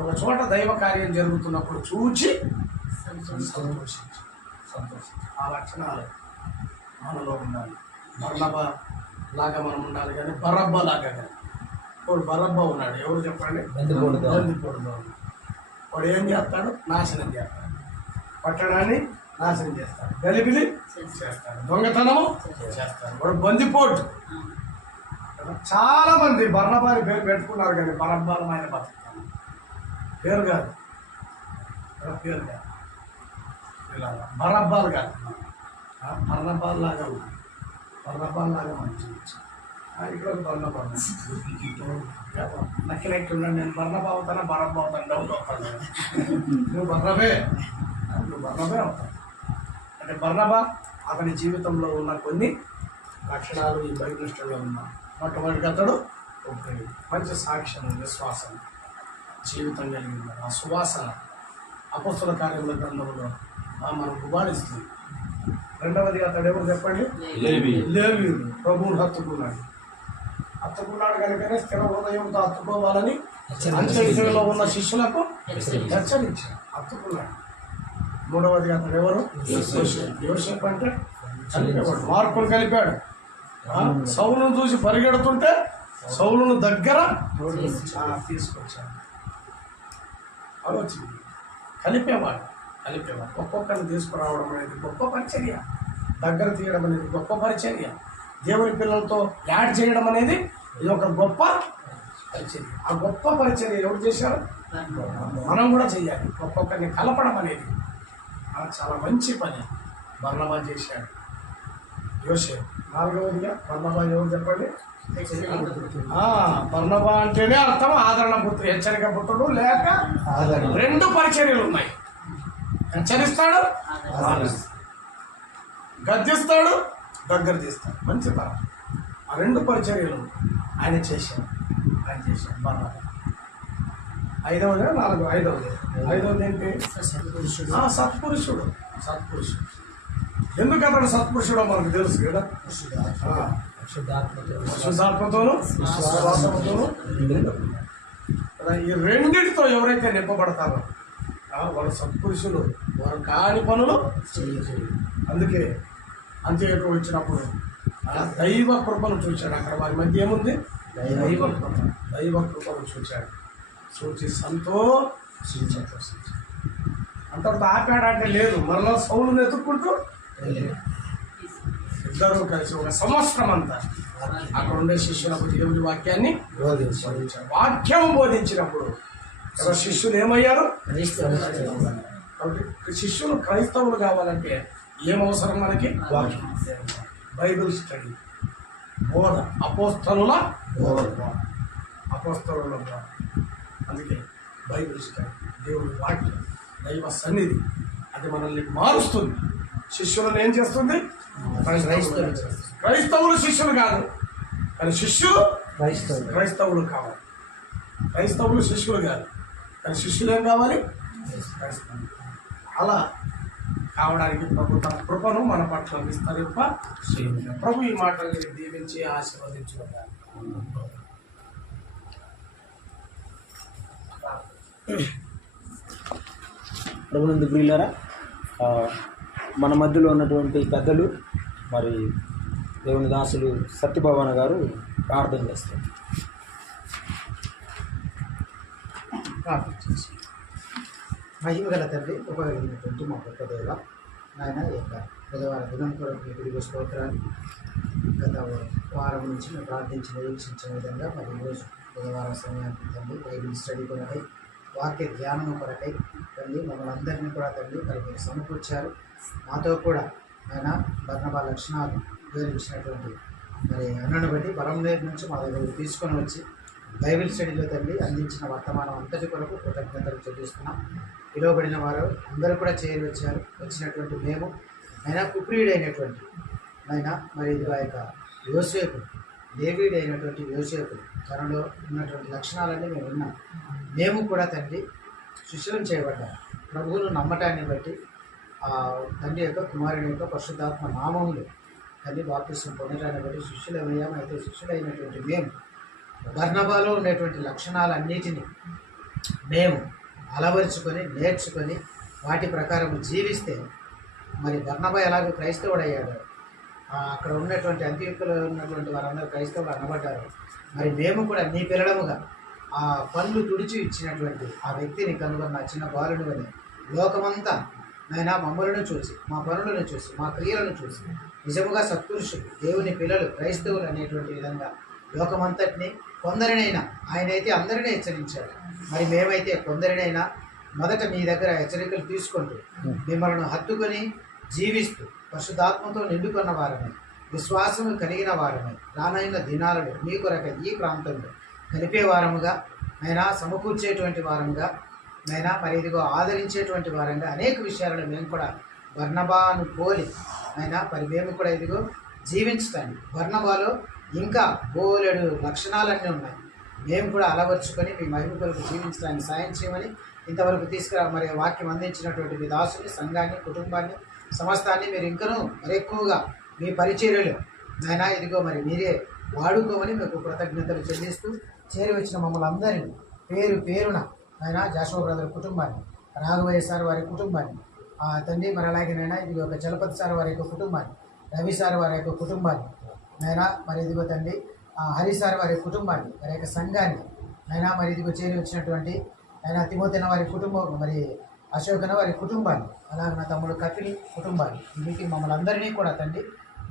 ఒక చోట దైవ కార్యం జరుగుతున్నప్పుడు చూచి సంతోషించు. ఆ లక్షణాలు మనలో ఉండాలి. బర్నబా లాగా మనం ఉండాలి, కానీ బరబ్బా లాగా కానీ. ఇప్పుడు బరబ్బా ఉన్నాడు, ఎవరు చెప్పండి? బందిపోడులో. వాడు ఏం చేస్తాడు? నాశనం చేస్తాడు. పట్టణాన్ని నాశనం చేస్తాడు, గలిబిలి చేస్తాడు, దొంగతనము చేస్తాడు. వాడు బందిపోటు. చాలా మంది బర్నబాని పేరు పెట్టుకున్నారు, కానీ బరబ్బాలు ఆయన బతుకుతాడు. పేరు కాదు, ఇలా బరబ్బాలు కాదు, బర్నబాల్ లాగా ఉన్నాడు. బర్నబాల్ లాగా మంచి ఇక్కడ బర్నబాల్ నక్కి ఉన్నాడు. నేను బర్నబా అవుతానా బరబ్బా అవుతాను డౌట్ అవుతాను. నువ్వు బర్నబే అవుతావు. అంటే బర్నబా అతని జీవితంలో ఉన్న కొన్ని లక్షణాలు ఈ బైబిల్ స్టోరీలో ఉన్నాయి. మొట్టమొదటిగా అతడు మంచి సాక్ష్యం, విశ్వాసం, జీవితం కలిగింది. ఆ సువాసన అపొస్తల కార్యముల గ్రంథంలో మనం గుబాళిస్తుంది. రెండవది అతడు ఎవరు చెప్పండి? లేవీయుడు. ప్రభువును హత్తుకున్నాడు కనుకనే స్థిర హృదయంతో హత్తుకోవాలని అంత్యలో ఉన్న శిష్యులకు హెచ్చరించాడు. హత్తుకున్నాడు. మూడవది అతడు ఎవరు? యోసేపు. అంటే కలిపేవాడు, మార్పులు కలిపాడు. సౌలును చూసి పరిగెడుతుంటే సౌలును దగ్గర తీసుకొచ్చాడు. ఆలోచన కలిపేవాడు. ఒక్కొక్కరిని తీసుకురావడం అనేది గొప్ప పరిచర్య. దగ్గర తీయడం అనేది గొప్ప పరిచర్య. దేవుని పిల్లలతో యాడ్ చేయడం అనేది ఇది ఒక గొప్ప పరిచర్య. ఆ గొప్ప పరిచర్య ఎవరు చేశారు? మనం కూడా చేయాలి. ఒక్కొక్కరిని కలపడం అనేది చాలా మంచి పని బర్నబా చేశాడు. యోసేపు. నాలుగవదిగా బర్నబా ఎవరు చెప్పండి? బర్నబా అంటేనే అర్థం ఆదరణ పుత్రుడు, హెచ్చరిక పుత్రుడు, లేక రెండు పరిచర్యలు ఉన్నాయి. హెచ్చరిస్తాడు, గద్దిస్తాడు, దగ్గర తీస్తాడు. మంచి తరం. ఆ రెండు పరిచర్యలు ఆయన చేశాడు బర్నబా. ఐదవది ఏంటి? సత్పురుషుడు. ఎందుకు అతడు సత్పురుషుడో మనకు తెలుసు కదా. శుద్ధాత్మతోను విశ్వాసముతోను ఈ రెండింటితో ఎవరైతే నింపబడతారో వారు సత్పురుషులు. వారు కాని పనులు చేయరు. అందుకే అంత్యకు వచ్చినప్పుడు దైవ కృపను చూశాడు. అక్కడ వారి మధ్య ఏముంది? దైవ కృపను చూశాడు. చూసి సంతోషించాడు. అంతటితో ఆపాడంటే లేదు, మరలా సౌలును ఎత్తుక్కుంటూ ఇద్దరూ కలిసి ఒక సంవత్సరం అంతా అక్కడ ఉండే శిష్యులకు దేవుడి వాక్యాన్ని బోధించాడు. వాక్యం బోధించినప్పుడు శిష్యులు ఏమయ్యారు? కాబట్టి శిష్యులు క్రైస్తవులు కావాలంటే ఏమవసరం మనకి? వాక్యం, బైబిల్ స్టడీ, బోధ, అపోస్తలుల బోధ. అందుకే బైబిల్ స్టడీ, దేవుడి వాక్యం, దైవ సన్నిధి అది మనల్ని మారుస్తుంది. శిష్యులను ఏం చేస్తుంది? క్రైస్తవులు శిష్యులు కాదు, కానీ శిష్యులు క్రైస్తవులు కావాలి. క్రైస్తవులు శిష్యులు కాదు, కానీ శిష్యులు ఏం కావాలి? అలా కావడానికి ప్రభు తన కృపను మన పట్ల విస్తరింప. ప్రభు ఈ మాటల్ని దీవించి ఆశీర్వదించుకుంటారు. ప్రభునందు ప్రియులారా, మన మధ్యలో ఉన్నటువంటి పెద్దలు మరి దేవుని దాసులు సత్యభావన గారు ప్రార్థన చేస్తారు. మహిమగల తండ్రి, కృపగలిగినటువంటి మా గొప్ప దేవ నాయన, ఈ యొక్క బుధవారం దినం కొరకు మీకు స్తోత్రాలు. గత వారం నుంచి మేము ప్రార్థించి నిరీక్షించిన విధంగా మరి ఈరోజు బుధవారం సమయానికి తండ్రి బైబిల్ స్టడీ కొరకై, వాక్య ధ్యానం కొరకై తండ్రి మమ్మల్ని అందరినీ కూడా తండ్రి మరి మీరు సమకూర్చారు. మాతో కూడా ఆయన బర్నబా లక్షణాలు వివరించినటువంటి మరి అన్నను బట్టి బలం నుంచి మా దగ్గర తీసుకొని వచ్చి బైబిల్ స్టడీలో తండ్రి అందించిన వర్తమానం అంతటి కొరకు కృతజ్ఞతలు చెల్లిస్తున్నాం. పిలువబడిన వారు అందరూ కూడా చేరి వచ్చారు. వచ్చినటువంటి మేము ఆయన కుప్రియుడైనటువంటి ఆయన మరి ఇది ఆ యొక్క యోసేపు, డేవిడ్ అయినటువంటి యోసేపు తనలో ఉన్నటువంటి లక్షణాలన్నీ మేము విన్నాం. మేము కూడా తండ్రి శిష్యులను చేయబడ్డాం. ప్రభువును నమ్మటాన్ని బట్టి తండ్రి యొక్క కుమారుని యొక్క పరిశుద్ధాత్మ నామములు తండ్రి బాప్తిస్మం పొందటాన్ని బట్టి శిష్యులమయ్యాము. అయితే శిష్యులైనటువంటి మేము బర్నబాలో ఉండేటువంటి లక్షణాలన్నిటినీ మేము అలవరుచుకొని నేర్చుకొని వాటి ప్రకారం జీవిస్తే మరి బర్నబా ఎలాగో క్రైస్తవుడు అయ్యాడు, అక్కడ ఉన్నటువంటి అంత్యోక్యలో ఉన్నటువంటి వారందరూ క్రైస్తవులు అనబడ్డారు. మరి మేము కూడా నీ పిల్లడముగా ఆ పనులు తుడిచి ఇచ్చినటువంటి ఆ వ్యక్తిని కనుగొన్న చిన్న బాలుడు అని లోకమంతా నాయన మమ్మలను చూసి, మా పనులను చూసి, మా క్రియలను చూసి నిజముగా సత్పురుషులు, దేవుని పిల్లలు, క్రైస్తవులు అనేటువంటి విధంగా లోకమంతటిని కొందరినైనా, ఆయనైతే అందరినీ హెచ్చరించాడు. మరి మేమైతే కొందరినైనా మొదట మీ దగ్గర హెచ్చరికలు తీసుకుంటూ మిమ్మల్ని హత్తుకొని జీవిస్తూ పరిశుద్ధాత్మతో నిండుకున్న వారమే, విశ్వాసము కలిగిన వారమే, రానైన దినాలను మీ కొరకై ఈ ప్రాంతంలో కలిపే వారముగా నైనా, సమకూర్చేటువంటి వారముగా నైనా, మరి ఇదిగో ఆదరించేటువంటి వారంగా అనేక విషయాలను మేము కూడా బర్నబాను పోలి అయినా మరి మేము కూడా ఇదిగో జీవించటానికి బర్నబాలో ఇంకా బోలెడు లక్షణాలన్నీ ఉన్నాయి. మేము కూడా అలవర్చుకొని మీ మహిమ కొరకు జీవించడానికి సాయం చేయమని ఇంతవరకు తీసుకురా మరి వాక్యం అందించినటువంటి మీ దాసుని, సంఘాన్ని, కుటుంబాన్ని, సమస్తాన్ని మీరు ఇంకనూ మరి ఎక్కువగా మీ పరిచర్యలు నాయనా ఇదిగో మరి మీరే వాడుకోమని మీకు కృతజ్ఞతలు చెల్లిస్తూ చేరి వచ్చిన మమ్మల్ని అందరినీ పేరు పేరున ఆయన జాషువా బ్రదర్ కుటుంబాన్ని, రాఘవయ్య సార్ వారి కుటుంబాన్ని తండ్రి, మరి అలాగేనైనా ఇదిగో ఒక చలపతి సార్ వారి యొక్క కుటుంబాన్ని, రవి సార్ వారి యొక్క కుటుంబాన్ని నైనా, మరి ఇదిగో తండ్రి హరి సార్ వారి కుటుంబాన్ని, వారి యొక్క సంఘాన్ని నైనా, మరి ఇదిగో చేరి వచ్చినటువంటి ఆయన తిమోతిన వారి కుటుంబం, మరి అశోకన వారి కుటుంబాన్ని, అలాగే నా తమ్ముడు కపిలి కుటుంబాన్ని, వీరికి మమ్మల్ని అందరినీ కూడా తండ్రి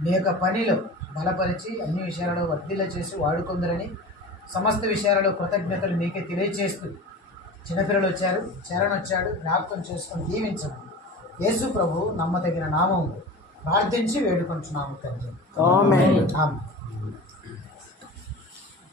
మీ యొక్క పనిలో బలపరిచి అన్ని విషయాలలో వర్ధిల్ల చేసి వాడుకుందరని సమస్త విషయాలలో కృతజ్ఞతలు మీకే తెలియజేస్తూ చిన్నపిల్లలు వచ్చారు, చరణ్ వచ్చాడు, జ్ఞాపకం చేసుకొని దీవించండి. యేసు ప్రభు నమ్మదగిన నామం ప్రార్థించి వేడుకుంటున్నాము తండ్రి. ఆమేన్.